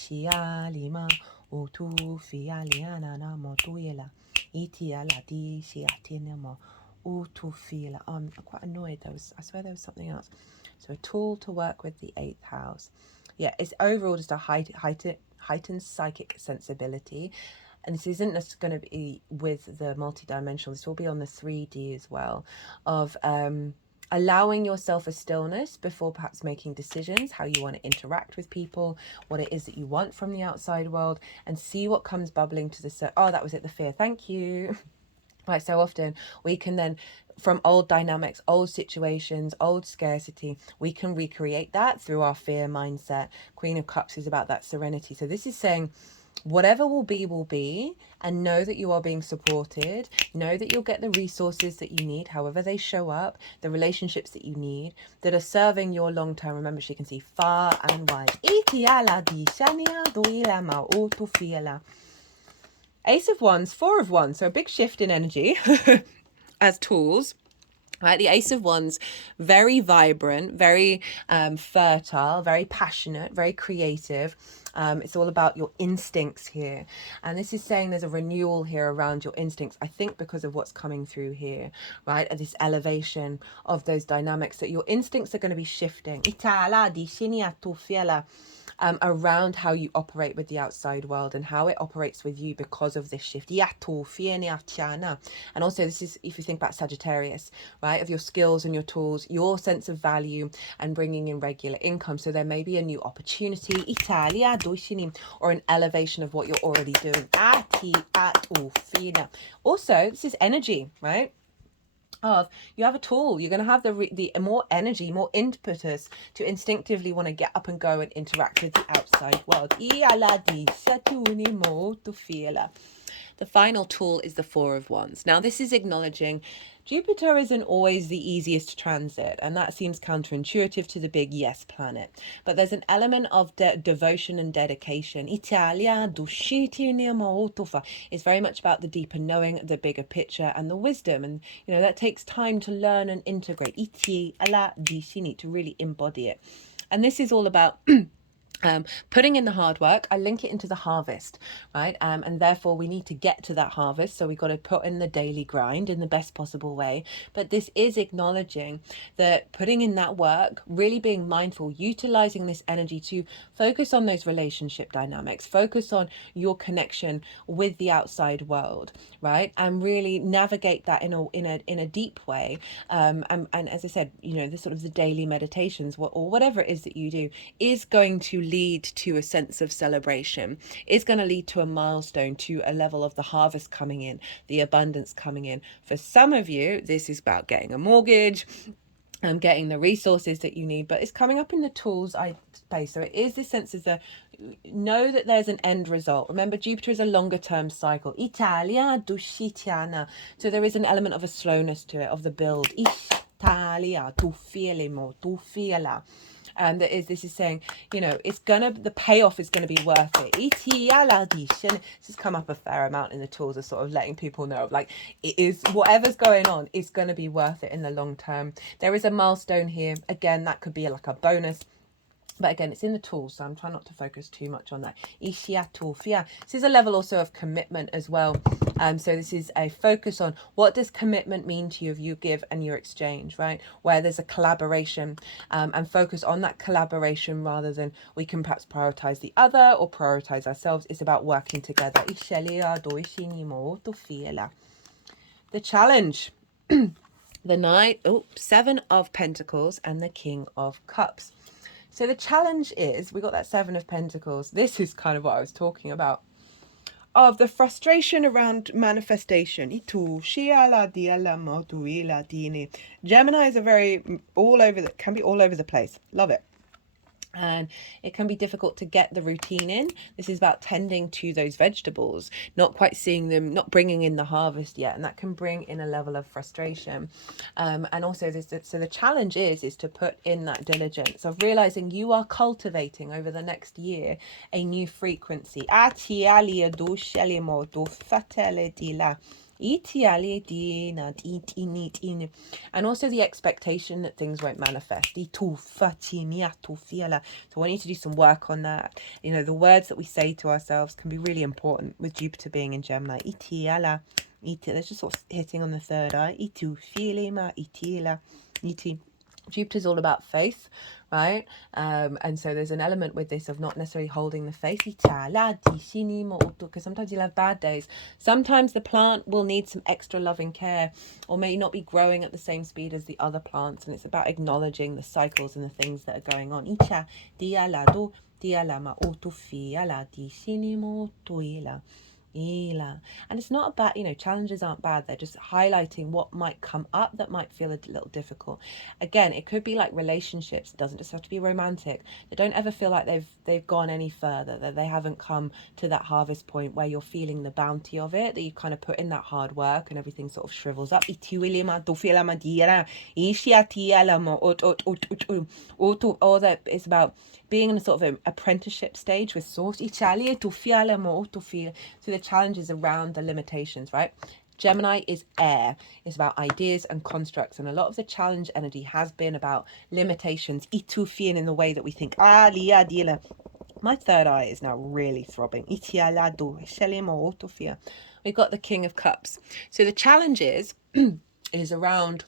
quite annoyed. I swear there was something else. So a tool to work with the 8th house. Yeah, it's overall just a heightened psychic sensibility. And this isn't just going to be with the multidimensional. This will be on the 3D as well, of allowing yourself a stillness before perhaps making decisions, how you want to interact with people, what it is that you want from the outside world, and see what comes bubbling to the that was it, the fear. Thank you. Right, so often we can then, from old dynamics, old situations, old scarcity, we can recreate that through our fear mindset. Queen of Cups is about that serenity. So this is saying whatever will be, and know that you are being supported. Know that you'll get the resources that you need, however they show up, the relationships that you need, that are serving your long term. Remember, she can see far and wide. Ace of Wands, Four of Wands, so a big shift in energy as tools. Right, the Ace of Wands, very vibrant, very fertile, very passionate, very creative. It's all about your instincts here. And this is saying there's a renewal here around your instincts, I think because of what's coming through here, right? At this elevation of those dynamics, that your instincts are going to be shifting. Around how you operate with the outside world and how it operates with you because of this shift. And also this is, if you think about Sagittarius, right, of your skills and your tools, your sense of value, and bringing in regular income. So there may be a new opportunity, or an elevation of what you're already doing. Also, this is energy, right? Of you have a tool, you're going to have the more energy, more impetus to instinctively want to get up and go and interact with the outside world. The final tool is the Four of Wands. Now this is acknowledging Jupiter isn't always the easiest transit, and that seems counterintuitive to the big yes planet. But there's an element of devotion and dedication. It's very much about the deeper knowing, the bigger picture, and the wisdom. And, that takes time to learn and integrate. To really embody it. And this is all about putting in the hard work. I link it into the harvest, right? And therefore we need to get to that harvest. So we've got to put in the daily grind in the best possible way. But this is acknowledging that putting in that work, really being mindful, utilizing this energy to focus on those relationship dynamics, focus on your connection with the outside world, right? And really navigate that in a deep way. And as I said, the sort of the daily meditations or whatever it is that you do is going to lead to a sense of celebration. It's going to lead to a milestone, to a level of the harvest coming in, the abundance coming in. For some of you, this is about getting a mortgage, getting the resources that you need, but it's coming up in the tools space. So it is this sense of know that there's an end result. Remember, Jupiter is a longer term cycle. Italia duscitiana. So there is an element of a slowness to it, of the build. Italia, tu fielimo, tu fiela. And this is saying, you know, the payoff is gonna be worth it. This has come up a fair amount in the tools of sort of letting people know, like, it is, whatever's going on, it's gonna be worth it in the long term. There is a milestone here. Again, that could be like a bonus. But again, it's in the tools, so I'm trying not to focus too much on that. This is a level also of commitment as well. So this is a focus on what does commitment mean to you, if you give and you exchange, right? Where there's a collaboration, and focus on that collaboration rather than we can perhaps prioritize the other or prioritize ourselves. It's about working together. The challenge. The Seven of Pentacles and the King of Cups. So the challenge is, we got that Seven of Pentacles. This is kind of what I was talking about, of the frustration around manifestation. Gemini is can be all over the place. Love it. And it can be difficult to get the routine in. This is about tending to those vegetables, not quite seeing them, not bringing in the harvest yet, and that can bring in a level of frustration. And also so the challenge is to put in that diligence of realizing you are cultivating over the next year a new frequency. And also the expectation that things won't manifest. So I need to do some work on that. You know, the words that we say to ourselves can be really important with Jupiter being in Gemini. That's just sort of hitting on the third eye. Jupiter's all about faith, right? And so there's an element with this of not necessarily holding the faith, because sometimes you'll have bad days. Sometimes the plant will need some extra loving care, or may not be growing at the same speed as the other plants, and it's about acknowledging the cycles and the things that are going on. And it's not about, you know, challenges aren't bad. They're just highlighting what might come up that might feel a little difficult. Again, it could be like relationships. It doesn't just have to be romantic. They don't ever feel like they've gone any further, that they haven't come to that harvest point where you're feeling the bounty of it, that you kind of put in that hard work and everything sort of shrivels up. Or that it's about being in a sort of an apprenticeship stage with source. So the challenges around the limitations, right? Gemini is air. It's about ideas and constructs, and a lot of the challenge energy has been about limitations, in the way that we think. My third eye is now really throbbing. We've got the King of Cups. So the challenge is around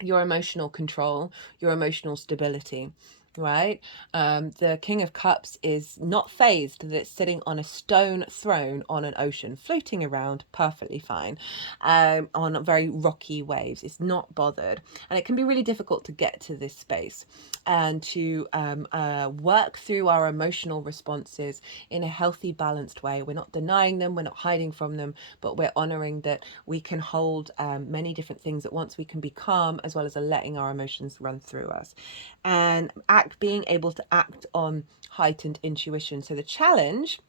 your emotional control, your emotional stability. Right? The King of Cups is not phased, that it's sitting on a stone throne on an ocean, floating around perfectly fine, on very rocky waves. It's not bothered. And it can be really difficult to get to this space and to work through our emotional responses in a healthy, balanced way. We're not denying them, we're not hiding from them, but we're honoring that we can hold many different things at once. We can be calm, as well as letting our emotions run through us. And being able to act on heightened intuition. So the challenge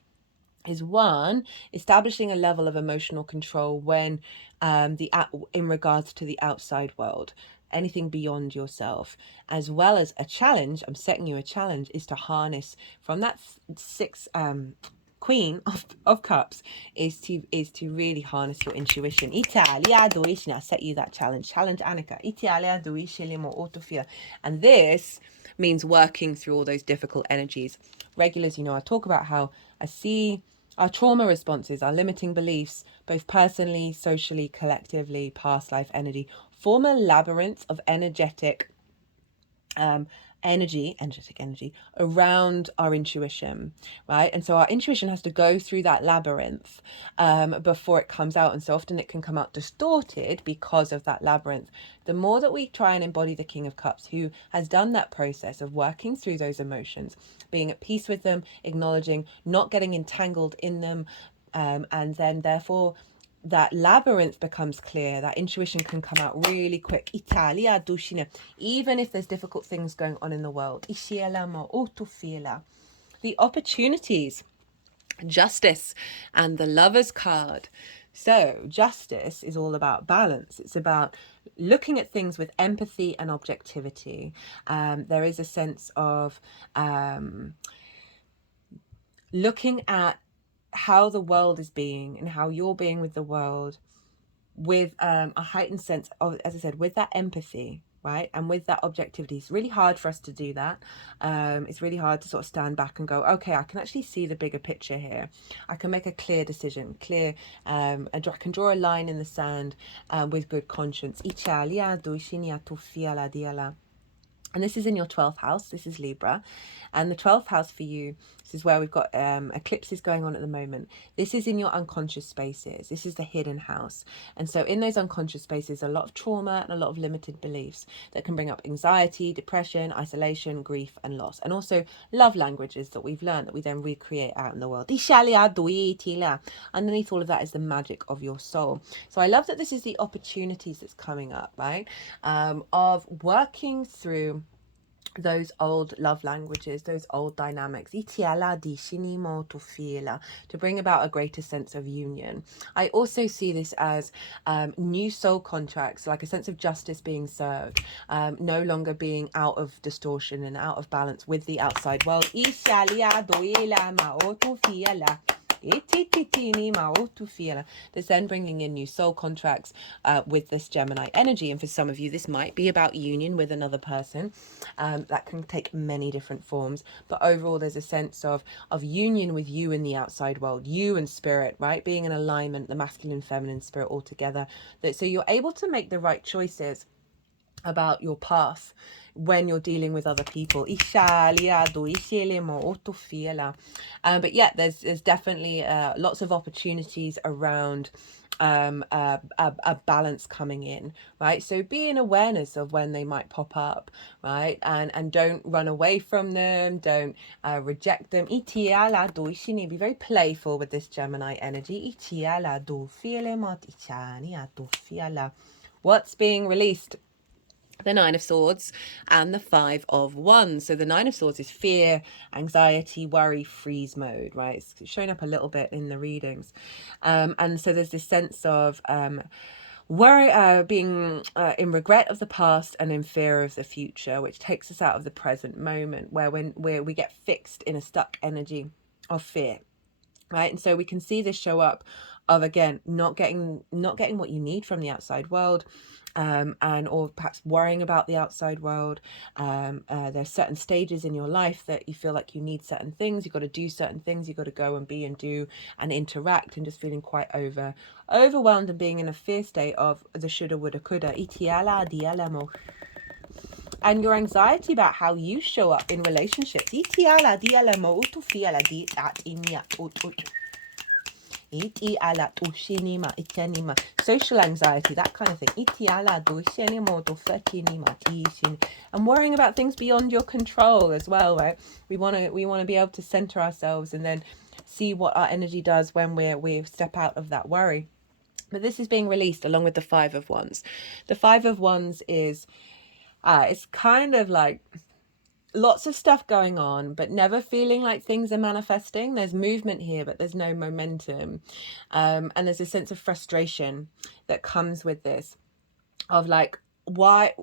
is, one, establishing a level of emotional control when in regards to the outside world, anything beyond yourself, as well as a challenge. I'm setting you a challenge, is to harness from that Queen of Cups, is to really harness your intuition. Now set you that challenge Annika. And this means working through all those difficult energies. Regulars, you know, I talk about how I see our trauma responses, our limiting beliefs, both personally, socially, collectively, past life energy, form a labyrinth of energetic energetic energy around our intuition, right? And so our intuition has to go through that labyrinth before it comes out, and so often it can come out distorted because of that labyrinth. The more that we try and embody the King of Cups, who has done that process of working through those emotions, being at peace with them, acknowledging, not getting entangled in them, and then therefore that labyrinth becomes clear, that intuition can come out really quick. Italia dushina, even if there's difficult things going on in the world. The opportunities, justice, and the Lover's card. So justice is all about balance. It's about looking at things with empathy and objectivity. There is a sense of looking at how the world is being and how you're being with the world with a heightened sense of, as I said, with that empathy, right, and with that objectivity. It's really hard for us to do that. It's really hard to sort of stand back and go, okay, I can actually see the bigger picture here. I can make a clear decision, I can draw a line in the sand with good conscience. And this is in your 12th house. This is Libra. And the 12th house for you, this is where we've got eclipses going on at the moment. This is in your unconscious spaces. This is the hidden house. And so in those unconscious spaces, a lot of trauma and a lot of limited beliefs that can bring up anxiety, depression, isolation, grief, and loss. And also love languages that we've learned that we then recreate out in the world. Underneath all of that is the magic of your soul. So I love that this is the opportunities that's coming up, right? Of working through those old love languages, those old dynamics, to bring about a greater sense of union. I also see this as new soul contracts, like a sense of justice being served, no longer being out of distortion and out of balance with the outside world. That's then bringing in new soul contracts with this Gemini energy. And for some of you, this might be about union with another person. That can take many different forms. But overall, there's a sense of union with you in the outside world, you and spirit, right? Being in alignment, the masculine and feminine spirit all together. So you're able to make the right choices about your path when you're dealing with other people. But yeah, there's definitely lots of opportunities around a balance coming in, right? So be in awareness of when they might pop up, right? And don't run away from them, don't reject them. Be very playful with this Gemini energy. What's being released? The Nine of Swords and the Five of Wands. So the Nine of Swords is fear, anxiety, worry, freeze mode, right? It's showing up a little bit in the readings. And so there's this sense of worry, being in regret of the past and in fear of the future, which takes us out of the present moment, where we get fixed in a stuck energy of fear. Right, and so we can see this show up of, again, not getting what you need from the outside world, and or perhaps worrying about the outside world. There's certain stages in your life that you feel like you need certain things, you've got to do certain things, you've got to go and be and do and interact, and just feeling quite overwhelmed and being in a fear state of the shoulda, woulda, coulda. And your anxiety about how you show up in relationships. Social anxiety, that kind of thing. And worrying about things beyond your control as well, right? We want to be able to center ourselves and then see what our energy does when we step out of that worry. But this is being released along with the Five of Wands. The Five of Wands is it's kind of like lots of stuff going on, but never feeling like things are manifesting. There's movement here, but there's no momentum. And there's a sense of frustration that comes with this, of like, why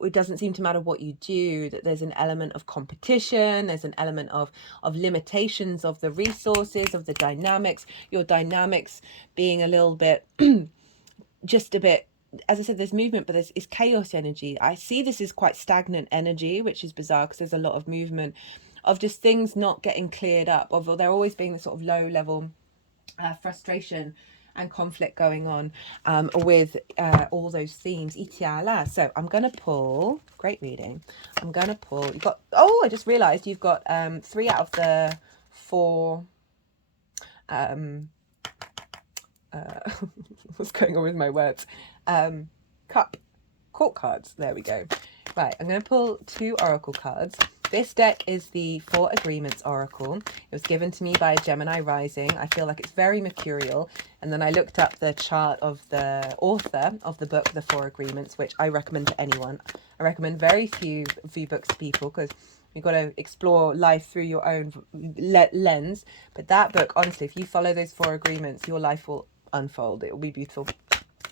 it doesn't seem to matter what you do, that there's an element of competition, there's an element of limitations of the resources, of the dynamics, your dynamics being a little bit, just a bit, as I said, there's movement, but there's chaos energy. I see this as quite stagnant energy, which is bizarre because there's a lot of movement of just things not getting cleared up, of there always being the sort of low level frustration and conflict going on with all those themes. Itiala. So I'm going to pull, great reading. I'm going to pull, you've got, oh, I just realized you've got 3 out of the 4, what's going on with my words? Court cards. There we go. Right, I'm going to pull 2 oracle cards. This deck is the 4 Agreements Oracle. It was given to me by a Gemini rising. I feel like it's very mercurial. And then I looked up the chart of the author of the book, The 4 Agreements, which I recommend to anyone. I recommend very few books to people because you've got to explore life through your own lens. But that book, honestly, if you follow those 4 agreements, your life will unfold. It will be beautiful.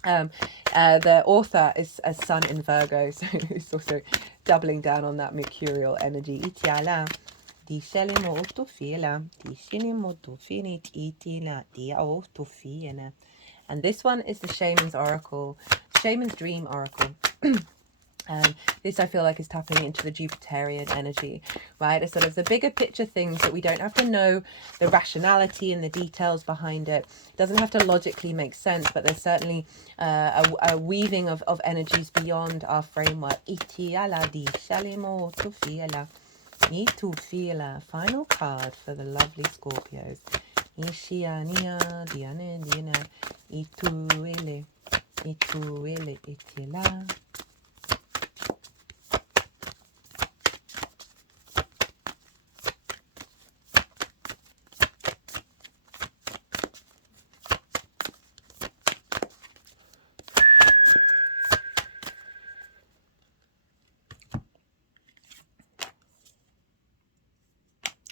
The author is a sun in Virgo, so it's also doubling down on that mercurial energy. And this one is the Shaman's Oracle, Shaman's Dream Oracle. This I feel like is tapping into the Jupiterian energy, right? It's sort of the bigger picture things that we don't have to know the rationality and the details behind it. It doesn't have to logically make sense, but there's certainly a weaving of energies beyond our framework. Final card for the lovely Scorpios.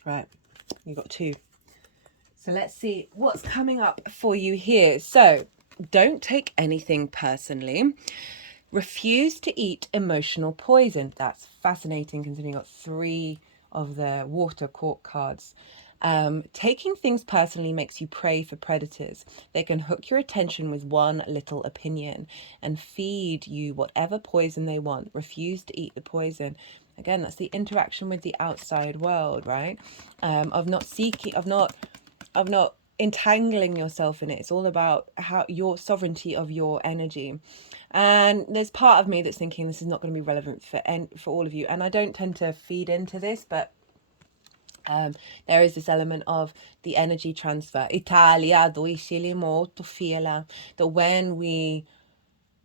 Right, you got 2. So let's see what's coming up for you here. So don't take anything personally. Refuse to eat emotional poison. That's fascinating considering you got 3 of the water court cards. Taking things personally makes you prey for predators. They can hook your attention with one little opinion and feed you whatever poison they want. Refuse to eat the poison. Again, that's the interaction with the outside world, right? Of not seeking, of not entangling yourself in it. It's all about how your sovereignty of your energy. And there's part of me that's thinking this is not going to be relevant for all of you. And I don't tend to feed into this, but there is this element of the energy transfer. That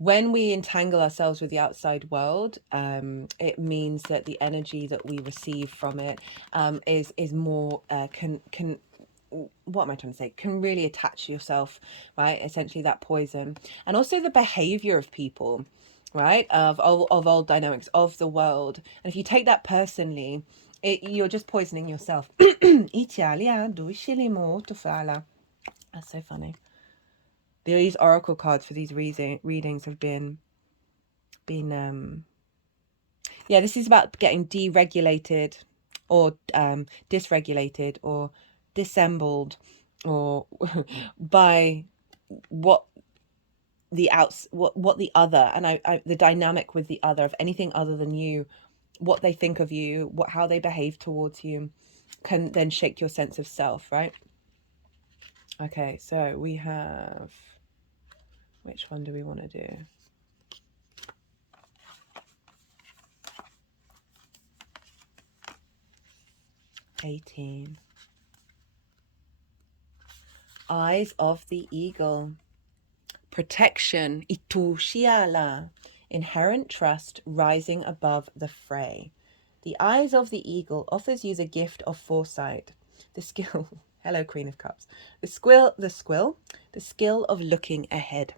when we entangle ourselves with the outside world, it means that the energy that we receive from it is more what am I trying to say? Can really attach yourself, right? Essentially that poison, and also the behavior of people, right? Of old dynamics of the world. And if you take that personally, you're just poisoning yourself. That's so funny. These oracle cards for these readings have been yeah, this is about getting deregulated or dysregulated or dissembled or by what the other, and the dynamic with the other, of anything other than you, what they think of you, how they behave towards you, can then shake your sense of self, right? Okay, so we have, which one do we want to do? Eyes of the Eagle. Protection, itushiala. Inherent trust rising above the fray. The Eyes of the Eagle offers you the gift of foresight. The skill, hello Queen of Cups. The skill of looking ahead.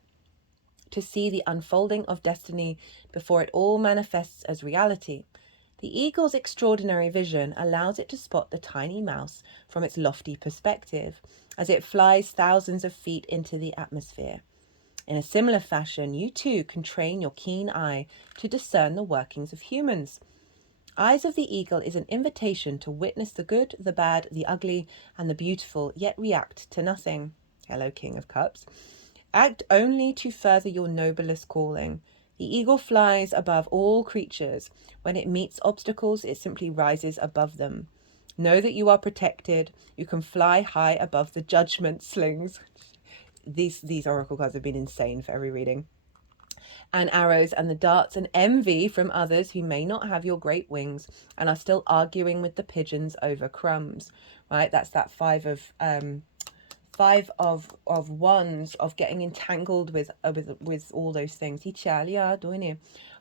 To see the unfolding of destiny before it all manifests as reality. The eagle's extraordinary vision allows it to spot the tiny mouse from its lofty perspective as it flies thousands of feet into the atmosphere. In a similar fashion, you too can train your keen eye to discern the workings of humans. Eyes of the Eagle is an invitation to witness the good, the bad, the ugly, and the beautiful, yet react to nothing. Hello, King of Cups. Act only to further your noblest calling. The eagle flies above all creatures. When it meets obstacles, it simply rises above them. Know that you are protected. You can fly high above the judgment slings. these oracle cards have been insane for every reading. And arrows and the darts and envy from others who may not have your great wings and are still arguing with the pigeons over crumbs, right? That's that five of wands, of getting entangled with all those things.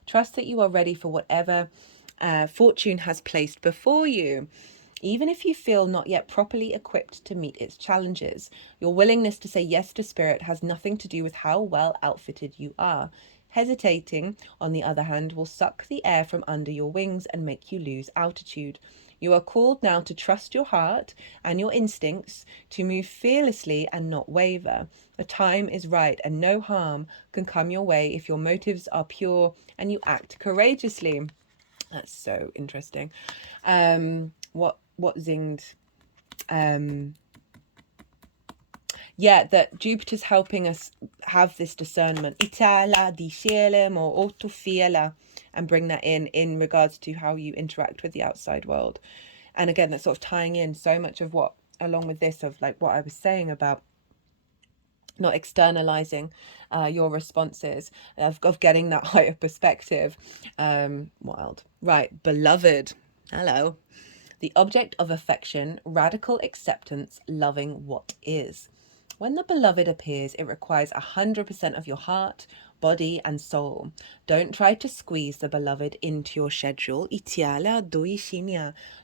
Trust that you are ready for whatever fortune has placed before you, even if you feel not yet properly equipped to meet its challenges. Your willingness to say yes to spirit has nothing to do with how well outfitted you are. Hesitating, on the other hand, will suck the air from under your wings and make you lose altitude. You are called now to trust your heart and your instincts, to move fearlessly and not waver. The time is right, and no harm can come your way if your motives are pure and you act courageously. That's so interesting. What zinged? Yeah, that Jupiter's helping us have this discernment, and bring that in regards to how you interact with the outside world. And again, that's sort of tying in so much of what, along with this, of like what I was saying about not externalizing your responses, of getting that higher perspective. Wild. Right, beloved. Hello. The object of affection, radical acceptance, loving what is. When the beloved appears, it requires 100% of your heart, body, and soul. Don't try to squeeze the beloved into your schedule.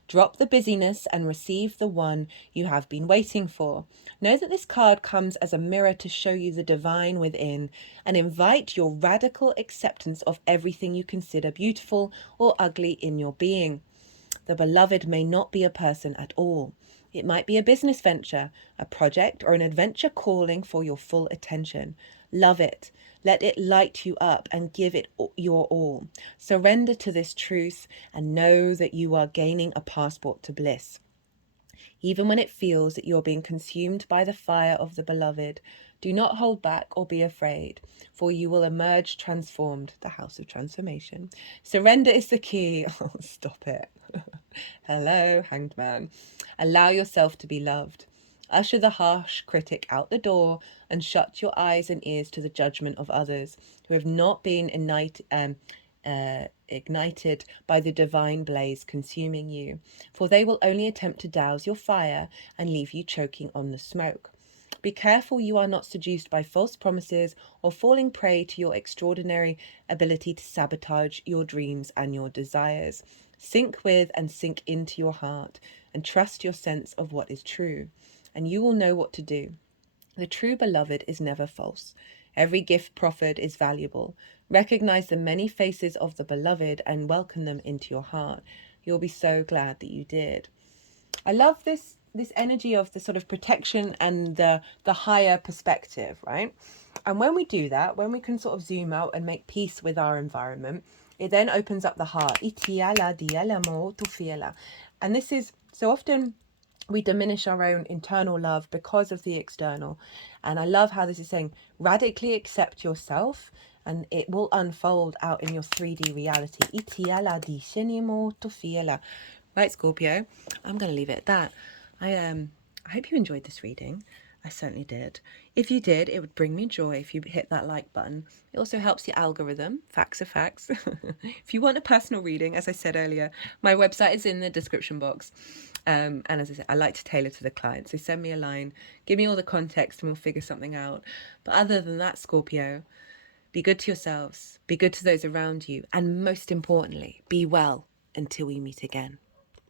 Drop the busyness and receive the one you have been waiting for. Know that this card comes as a mirror to show you the divine within and invite your radical acceptance of everything you consider beautiful or ugly in your being. The beloved may not be a person at all. It might be a business venture, a project, or an adventure calling for your full attention. Love it. Let it light you up and give it your all. Surrender to this truth and know that you are gaining a passport to bliss. Even when it feels that you're being consumed by the fire of the beloved, do not hold back or be afraid, for you will emerge transformed, the house of transformation. Surrender is the key. Oh, stop it. Hello, hanged man. Allow yourself to be loved. Usher the harsh critic out the door and shut your eyes and ears to the judgment of others who have not been ignited by the divine blaze consuming you, for they will only attempt to douse your fire and leave you choking on the smoke. Be careful you are not seduced by false promises or falling prey to your extraordinary ability to sabotage your dreams and your desires. Sink with and sink into your heart and trust your sense of what is true, and you will know what to do. The true beloved is never false. Every gift proffered is valuable. Recognize the many faces of the beloved and welcome them into your heart. You'll be so glad that you did. I love this energy of the sort of protection and the higher perspective, right? And when we do that, when we can sort of zoom out and make peace with our environment, it then opens up the heart. And this is so often we diminish our own internal love because of the external. And I love how this is saying radically accept yourself and it will unfold out in your 3D reality. Right, Scorpio, I'm going to leave it at that. I hope you enjoyed this reading. I certainly did. If you did, it would bring me joy if you hit that like button. It also helps your algorithm. Facts are facts. If you want a personal reading, as I said earlier, my website is in the description box. And as I said, I like to tailor to the client. So send me a line, give me all the context and we'll figure something out. But other than that, Scorpio, be good to yourselves, be good to those around you, and most importantly, be well until we meet again.